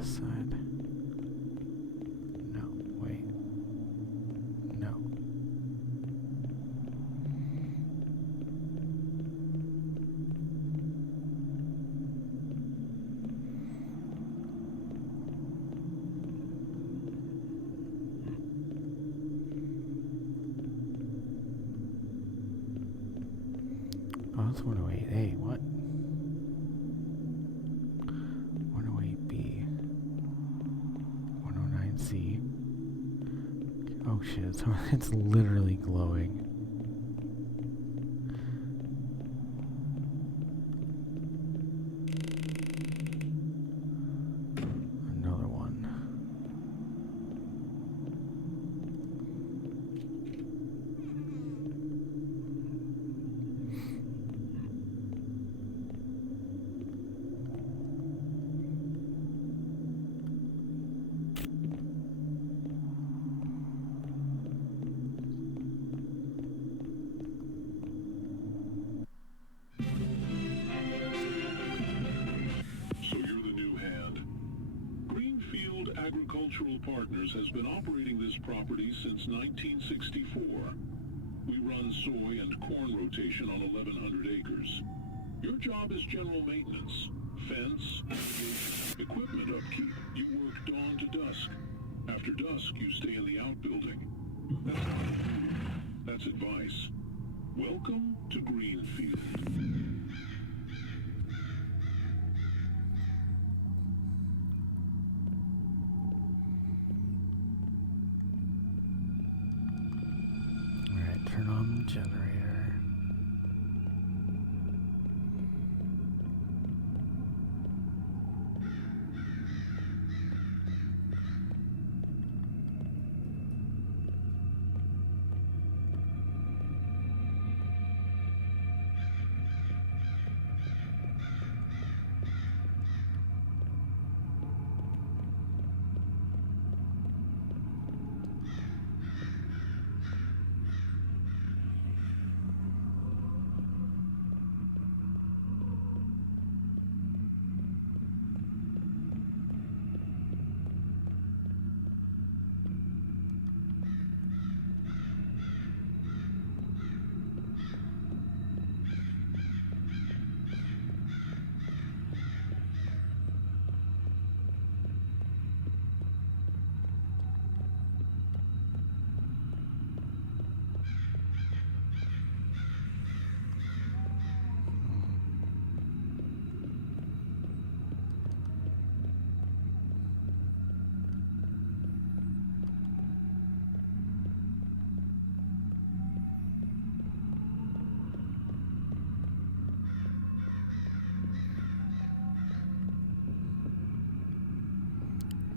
this side. No, wait. No. Oh, that's 108A. What? 108B. 109C. Oh shit, it's literally glowing. Another one. So you're the new hand. Greenfield Agricultural Partners has been operating this property since 1964. We run soy and corn rotation on 1,100 acres. Your job is general maintenance, fence, navigation, equipment upkeep. You work dawn to dusk. After dusk, you stay in the outbuilding. That's not a duty. That's advice. Welcome to Greenfield. Alright, turn on the generator.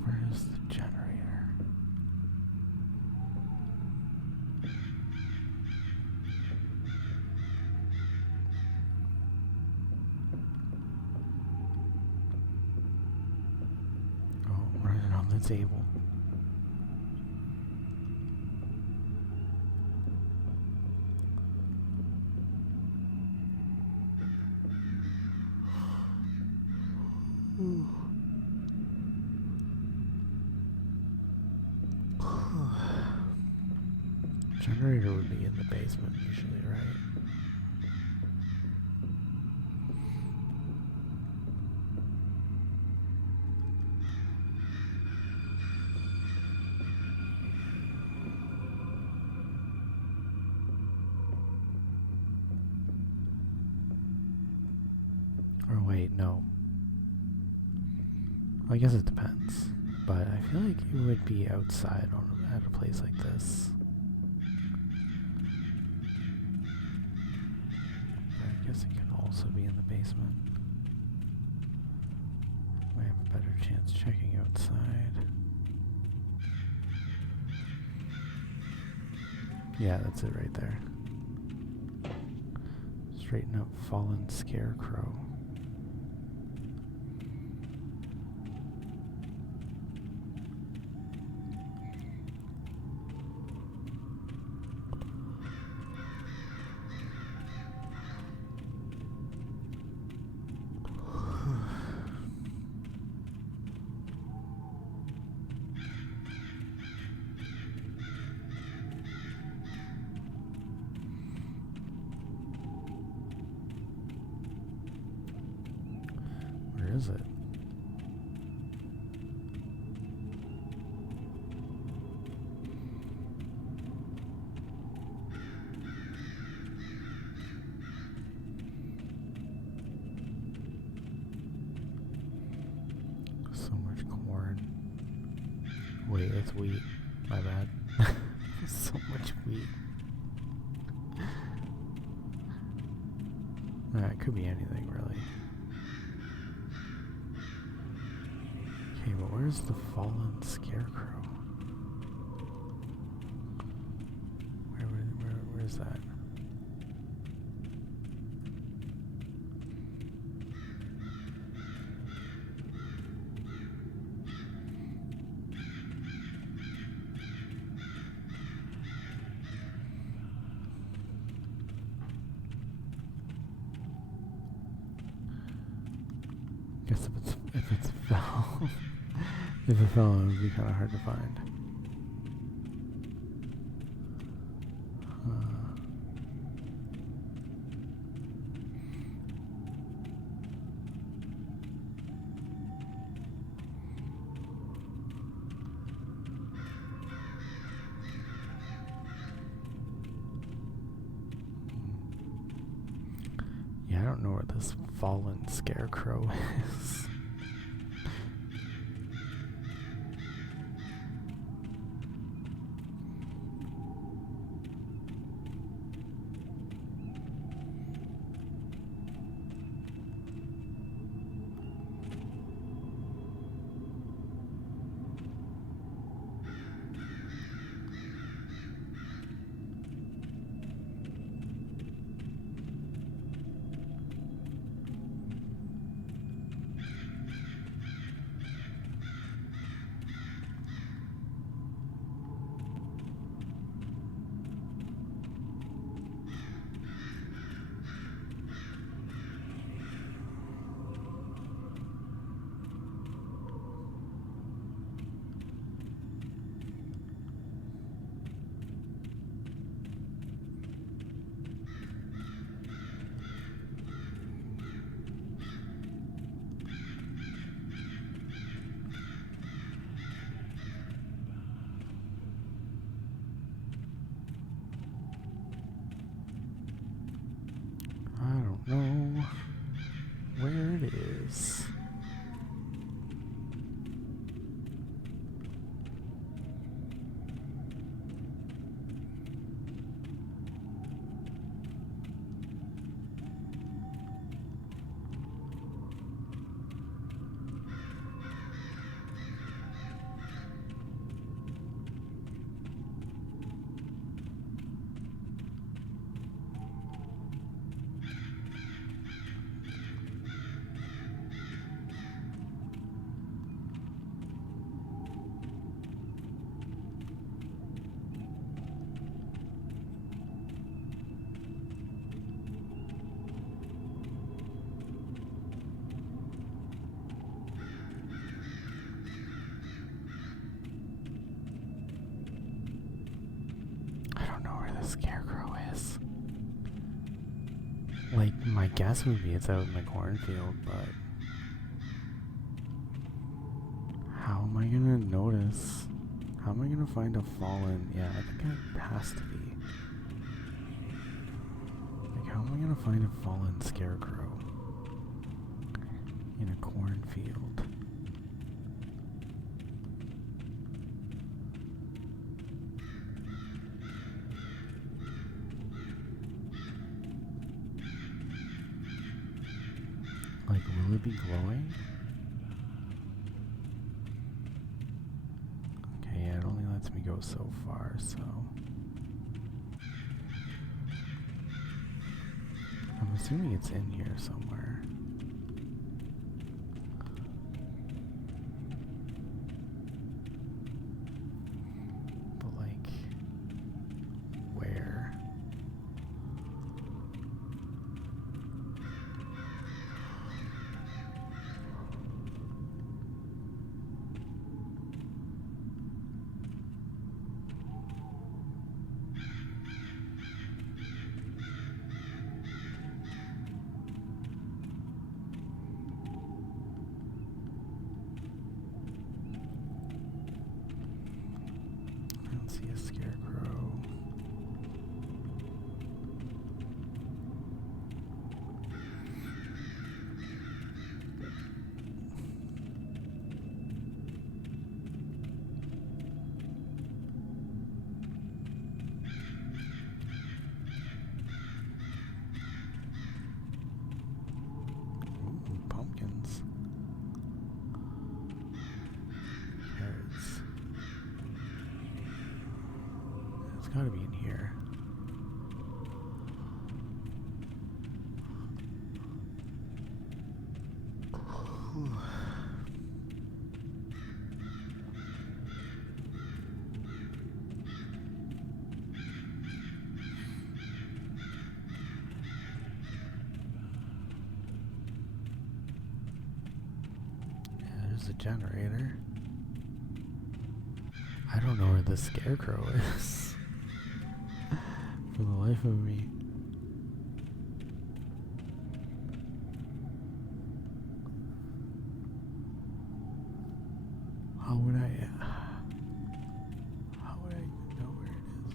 Where's the generator? Oh, running on the table. Generator would be in the basement usually, right? Or wait, no. I guess it depends, but I feel like it would be outside at a place like this. But I guess it could also be in the basement. Might have a better chance checking outside. Yeah, that's it right there. Straighten up fallen scarecrow. is it? So much corn. Wait, it's wheat. My bad. So much wheat. It could be anything, really. Okay, but where's the fallen scarecrow? Where's that? Guess if it's fell, if it fell, it would be kind of hard to find. Yeah, I don't know where this fallen scarecrow is. I don't know where it is. Scarecrow is. Like, my guess would be it's out in the cornfield, but how am I gonna notice? How am I gonna find a fallen? Yeah, I think it has to be. Like, how am I gonna find a fallen scarecrow in a cornfield? Like, will it be glowing? Okay, yeah, it only lets me go so far, so I'm assuming it's in here somewhere. But, like, where? see a scarecrow. Ooh, pumpkins. Carrots. It's gotta be in here. Yeah, there's a generator. I don't know where the scarecrow is. For the life of me. How would I even know where it is?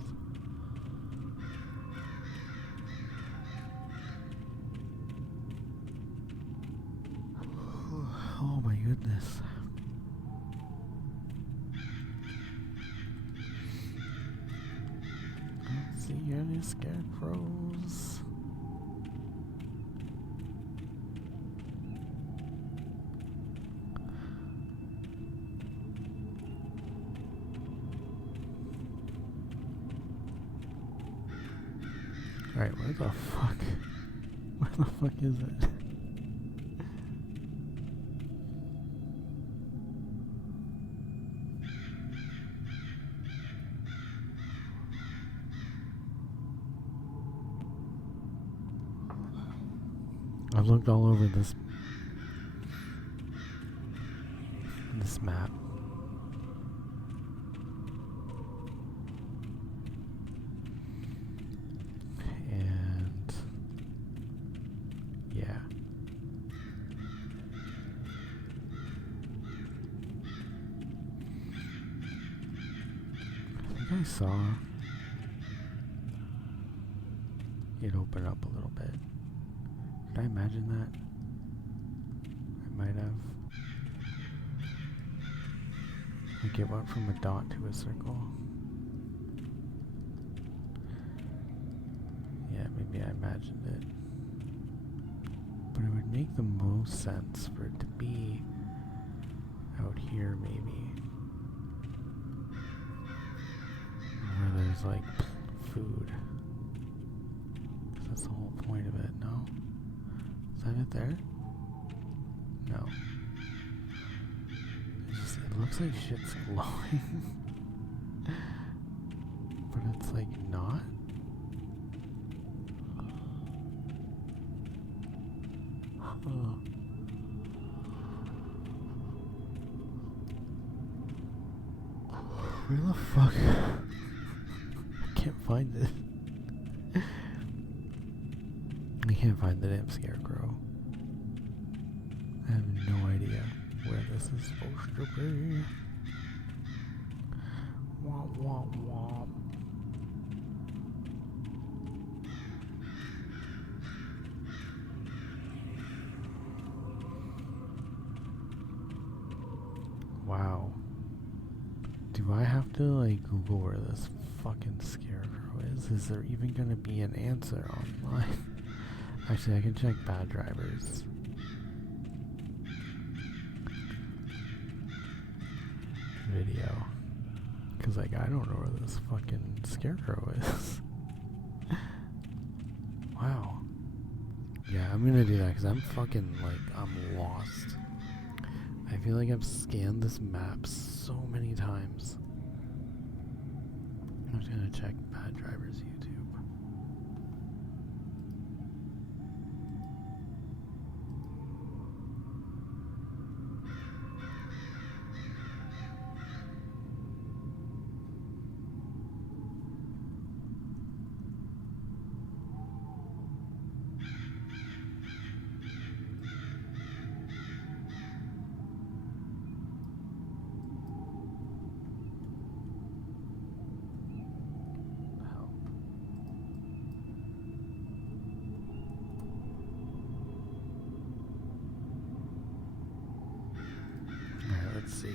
Oh my goodness. I don't see any scarecrows. Alright, where the fuck? Where the fuck is it? I've looked all over this map. And yeah. I think I saw it open up a little bit. Did I imagine that? I might have. Like it went from a dot to a circle. Yeah, maybe I imagined it. But it would make the most sense for it to be out here, maybe. Where there's like food. 'Cause that's the whole point of it, no? Is that it there? No. It looks like shit's glowing. But it's like not. Where the fuck? I can't find it. I can't find the damn scarecrow. I have no idea where this is supposed to be. Womp womp womp. Wow. Do I have to like Google where this fucking scarecrow is? Is there even gonna be an answer online? Actually, I can check bad drivers. Video. Cause like I don't know where this fucking scarecrow is. Wow. Yeah, I'm gonna do that because I'm fucking like I'm lost. I feel like I've scanned this map so many times. I'm just gonna check bad drivers YouTube. see.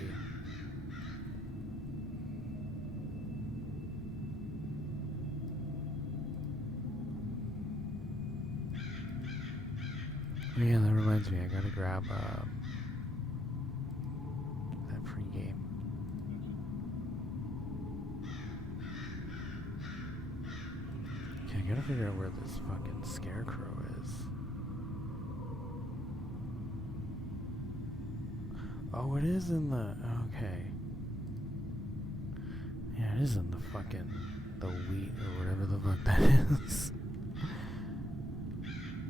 Oh yeah, that reminds me, I gotta grab that free game. Okay, I gotta figure out where this fucking scarecrow is. Oh, it is in the... Okay. Yeah, it is in the fucking... the wheat or whatever the fuck that is.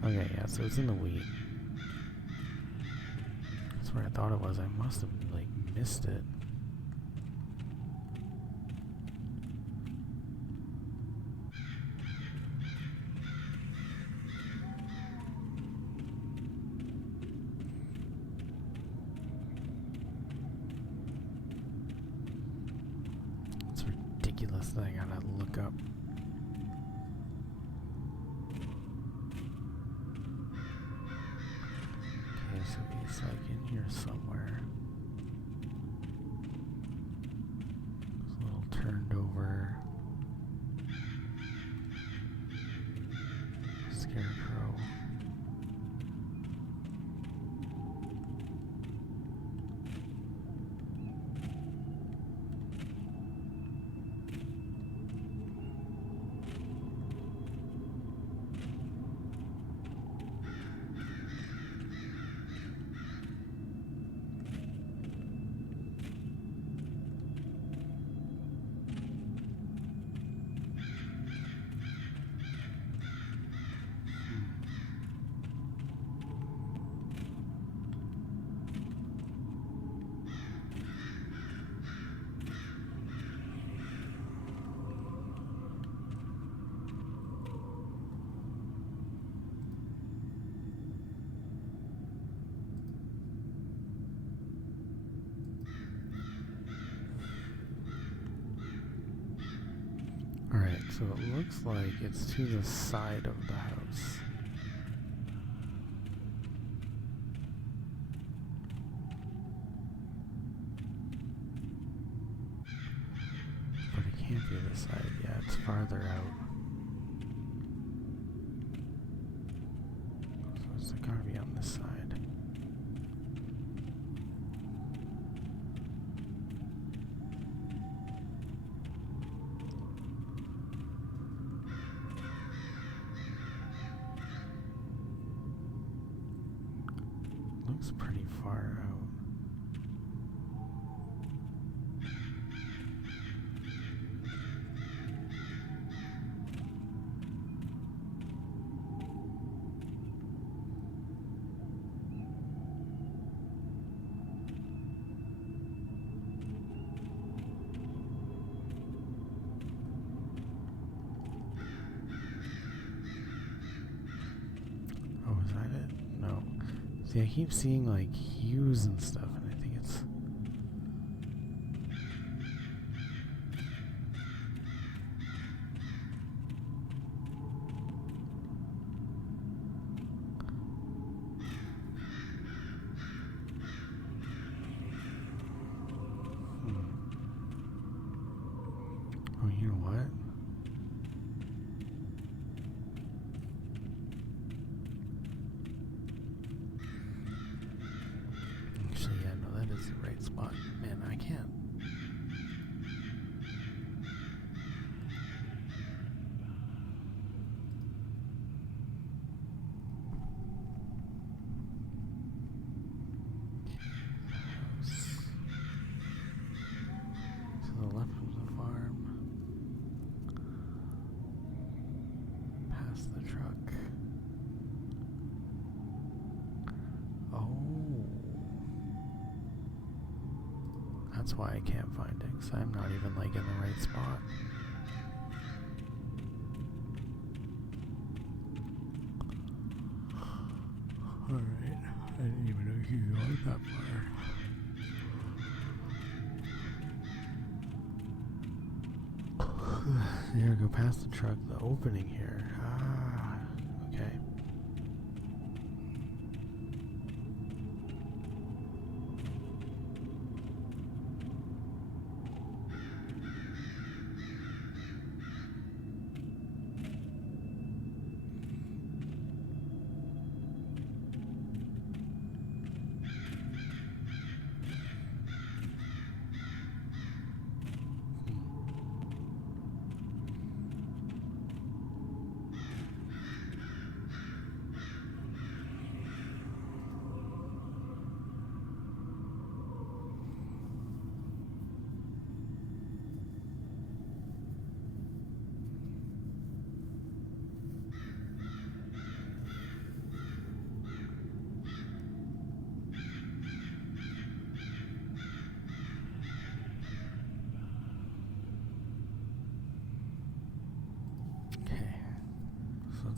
Okay, yeah, so it's in the wheat. That's where I thought it was. I must have, like, missed it. It's ridiculous that I gotta look up. Okay, so he's like in here somewhere. It's a little turned over scarecrow. Alright, so it looks like it's to the side of the house. But it can't be this side, yeah, it's farther out. So it's gotta be on this side. Looks pretty far out. Oh, is that it? No. See, I keep seeing like hues and stuff, and I think it's... Oh, you know what? Actually, yeah, no, that is the right spot. Man, I can't. House. To the left of the farm. Past the truck. Oh. That's why I can't find it, because I'm not even like in the right spot. Alright, I didn't even know you could go that far. You gotta go past the truck, the opening here. Ah, okay.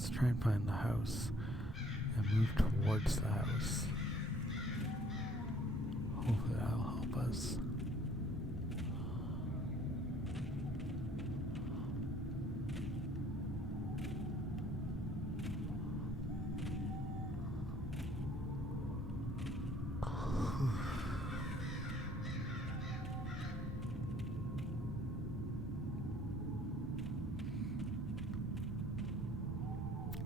Let's try and find the house and move towards the house. Hopefully that'll help us.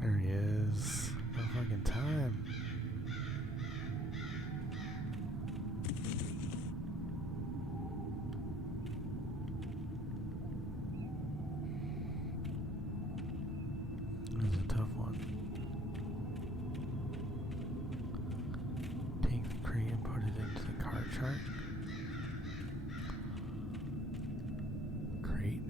There he is. No fucking time. That was a tough one. Take the crate and put it into the car chart. Crate.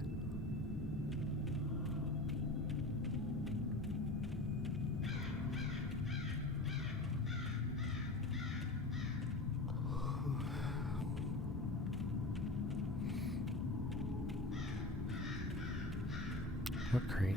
What crate?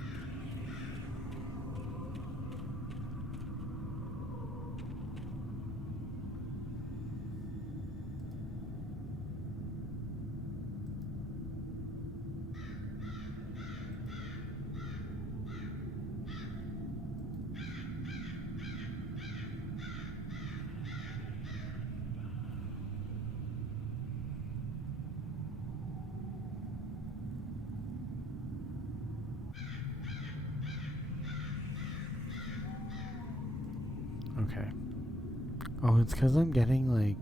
Okay. Oh, it's because I'm getting like...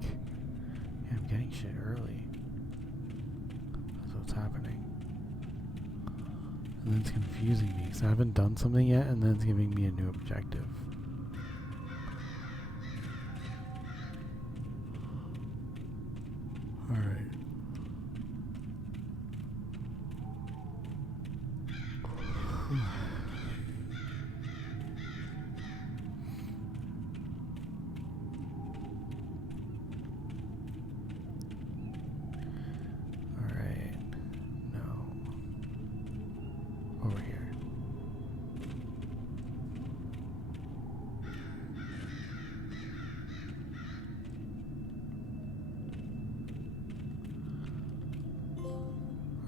Yeah, I'm getting shit early. That's what's happening. And then it's confusing me because I haven't done something yet and then it's giving me a new objective. Alright. Alright. No. Over here.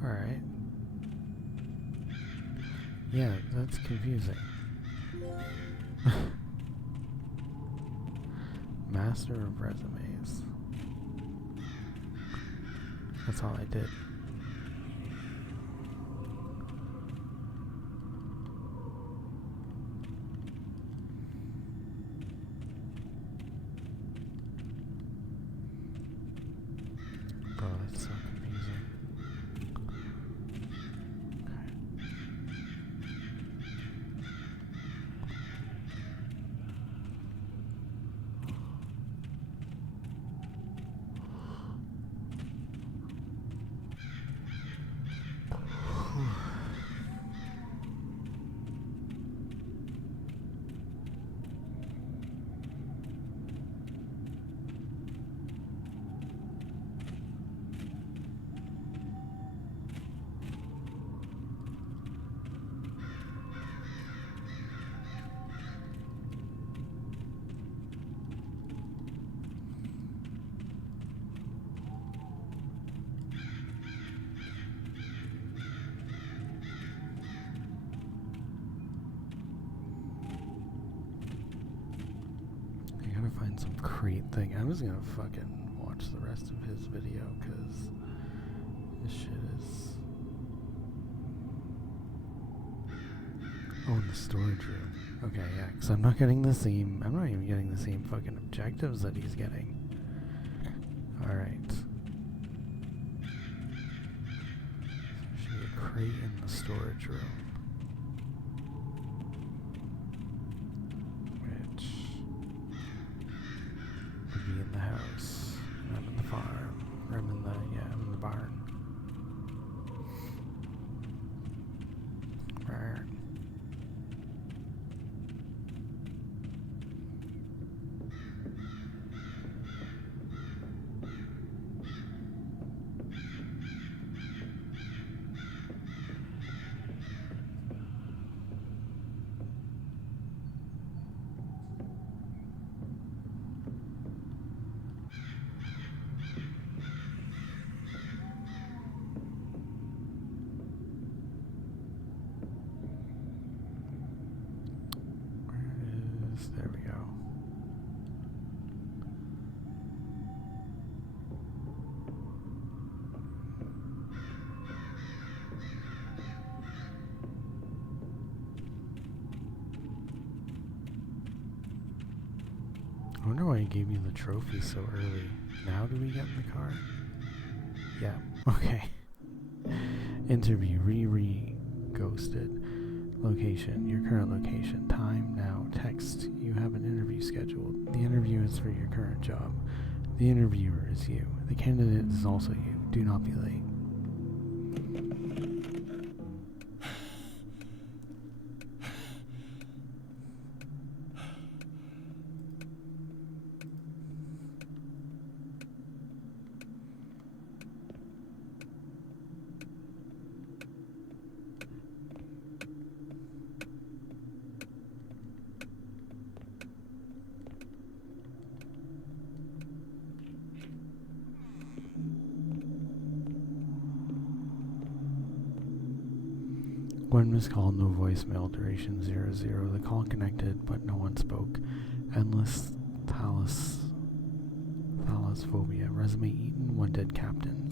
Alright. Yeah, that's confusing. Master of resumes. That's all I did. Bro, that's so confusing. Find some crate thing. I'm just gonna fucking watch the rest of his video because this shit is... Oh, in the storage room. Okay, yeah, because I'm not getting the same... I'm not even getting the same fucking objectives that he's getting. Alright. There should be a crate in the storage room. In the house. I'm in the farm. Or I'm in the, I'm in the barn. Barn. why I gave you the trophy so early. Now do we get in the car? Yeah, okay. Interview, ghosted. Location, your current location. Time, now. Text, you have an interview scheduled. The interview is for your current job. The interviewer is you. The candidate is also you. Do not be late. One missed call, no voicemail, duration 00. The call connected, but no one spoke. Endless thalassophobia. Resume eaten, one dead captain.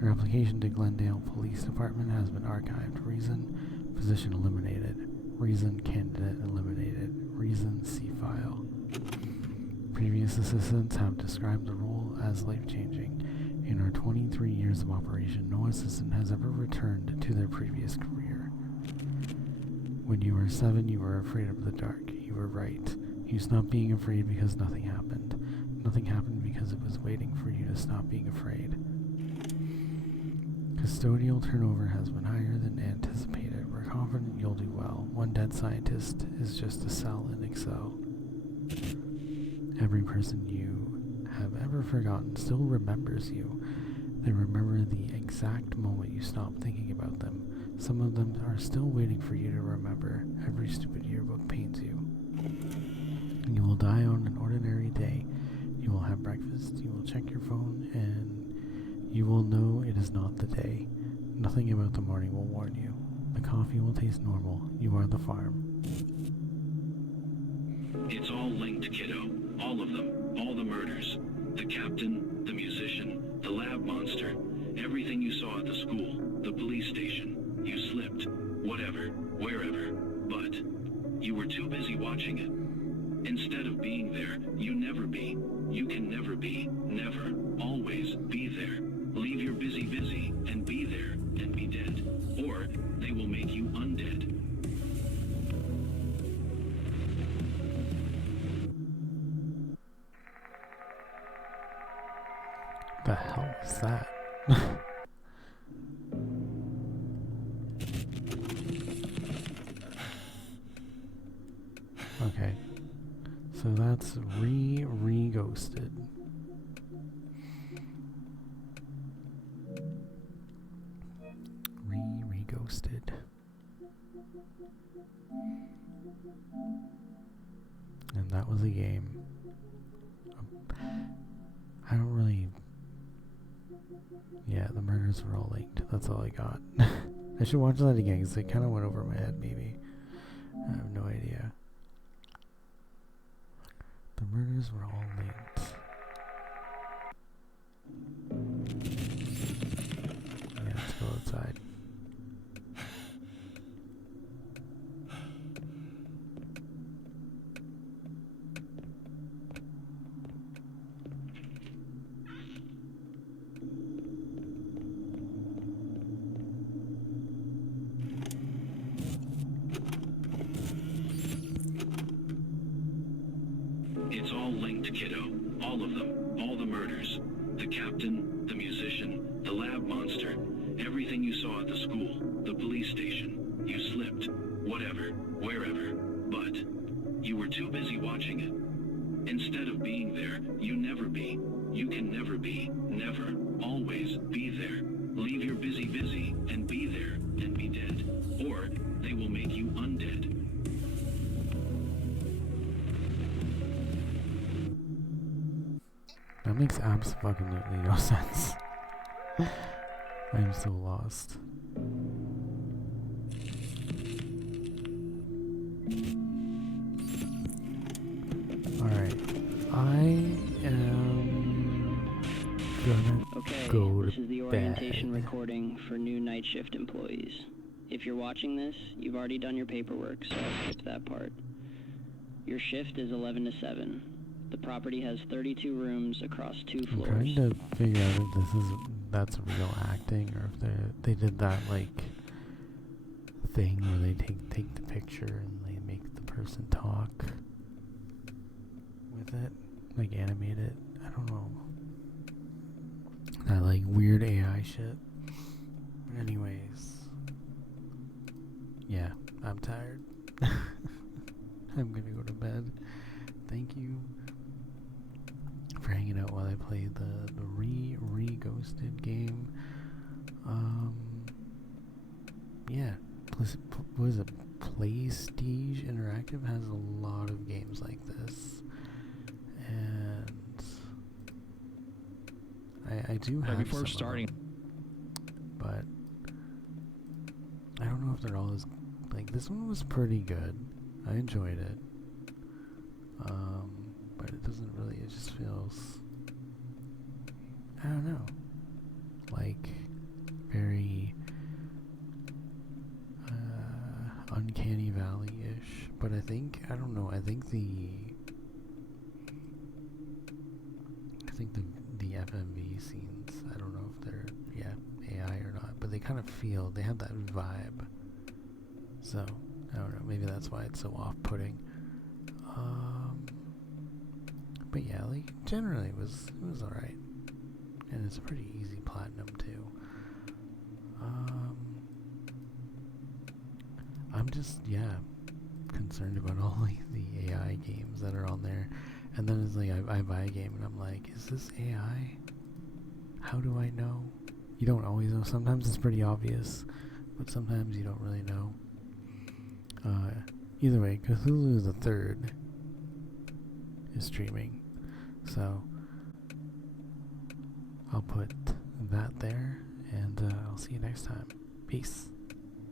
Your application to Glendale Police Department has been archived. Reason, position eliminated. Reason, candidate eliminated. Reason, see file. Previous assistants have described the role as life-changing. In our 23 years of operation, no assistant has ever returned to their previous career. When you were 7, you were afraid of the dark. You were right. You stopped being afraid because nothing happened. Nothing happened because it was waiting for you to stop being afraid. Custodial turnover has been higher than anticipated. We're confident you'll do well. One dead scientist is just a cell in Excel. Every person you have ever forgotten still remembers you. They remember the exact moment you stopped thinking about them. Some of them are still waiting for you to remember. Every stupid yearbook pains you. You will die on an ordinary day. You will have breakfast, you will check your phone, and you will know it is not the day. Nothing about the morning will warn you. The coffee will taste normal. You are the farm. It's all linked, kiddo. All of them. All the murders. The captain, the musician, the lab monster. Everything you saw at the school, the police station. You slipped. Whatever. Wherever. But you were too busy watching it. Instead of being there, you never be. You can never be. Never. Always be there. Leave your busy and be there and be dead. Or they will make you undead. The hell is that? Okay. So that's re-ghosted. Re-ghosted. And that was a game. I don't really... Yeah, the murders were all linked. That's all I got. I should watch that again because it kind of went over my head, maybe. I have no idea. The murders were all linked. Yeah, let's go outside. It's all linked, kiddo. All of them. All the murders. The captain, the musician, the lab monster. Everything you saw at the school, the police station. You slipped. Whatever. Wherever. But you were too busy watching it. Instead of being there, you never be. You can never be. Never. Always be there. Leave your busy and be there and be dead. Or they will make you undead. That makes absolutely no sense. I am so lost. Alright. I am gonna go this to is the orientation recording for new night shift employees. If you're watching this, you've already done your paperwork, so I'll skip that part. Your shift is 11 to 7. The property has 32 rooms across 2 I'm floors. trying to figure out if that's real acting or if they did that like thing where they take the picture and they make the person talk with it, like animate it. I don't know. That like weird AI shit. Anyways, yeah, I'm tired. I'm gonna go to bed. Thank you for hanging out while I play the re-ghosted game. Yeah, what is it? PlayStage Interactive has a lot of games like this, and I do have before some starting, of them, but I don't know if they're all as like this one was pretty good. I enjoyed it. But it doesn't really, it just feels, I don't know, like very Uncanny Valley-ish. But I think, I don't know, I think the FMV scenes, I don't know if they're, AI or not, but they kind of feel, they have that vibe. So, I don't know, maybe that's why it's so off-putting. But yeah, like, generally it was alright. And it's a pretty easy platinum, too. I'm just, concerned about all like, the AI games that are on there. And then it's like, I buy a game and I'm like, is this AI? How do I know? You don't always know. Sometimes it's pretty obvious, but sometimes you don't really know. Either way, Cthulhu the Third is streaming. So, I'll put that there, and I'll see you next time. Peace.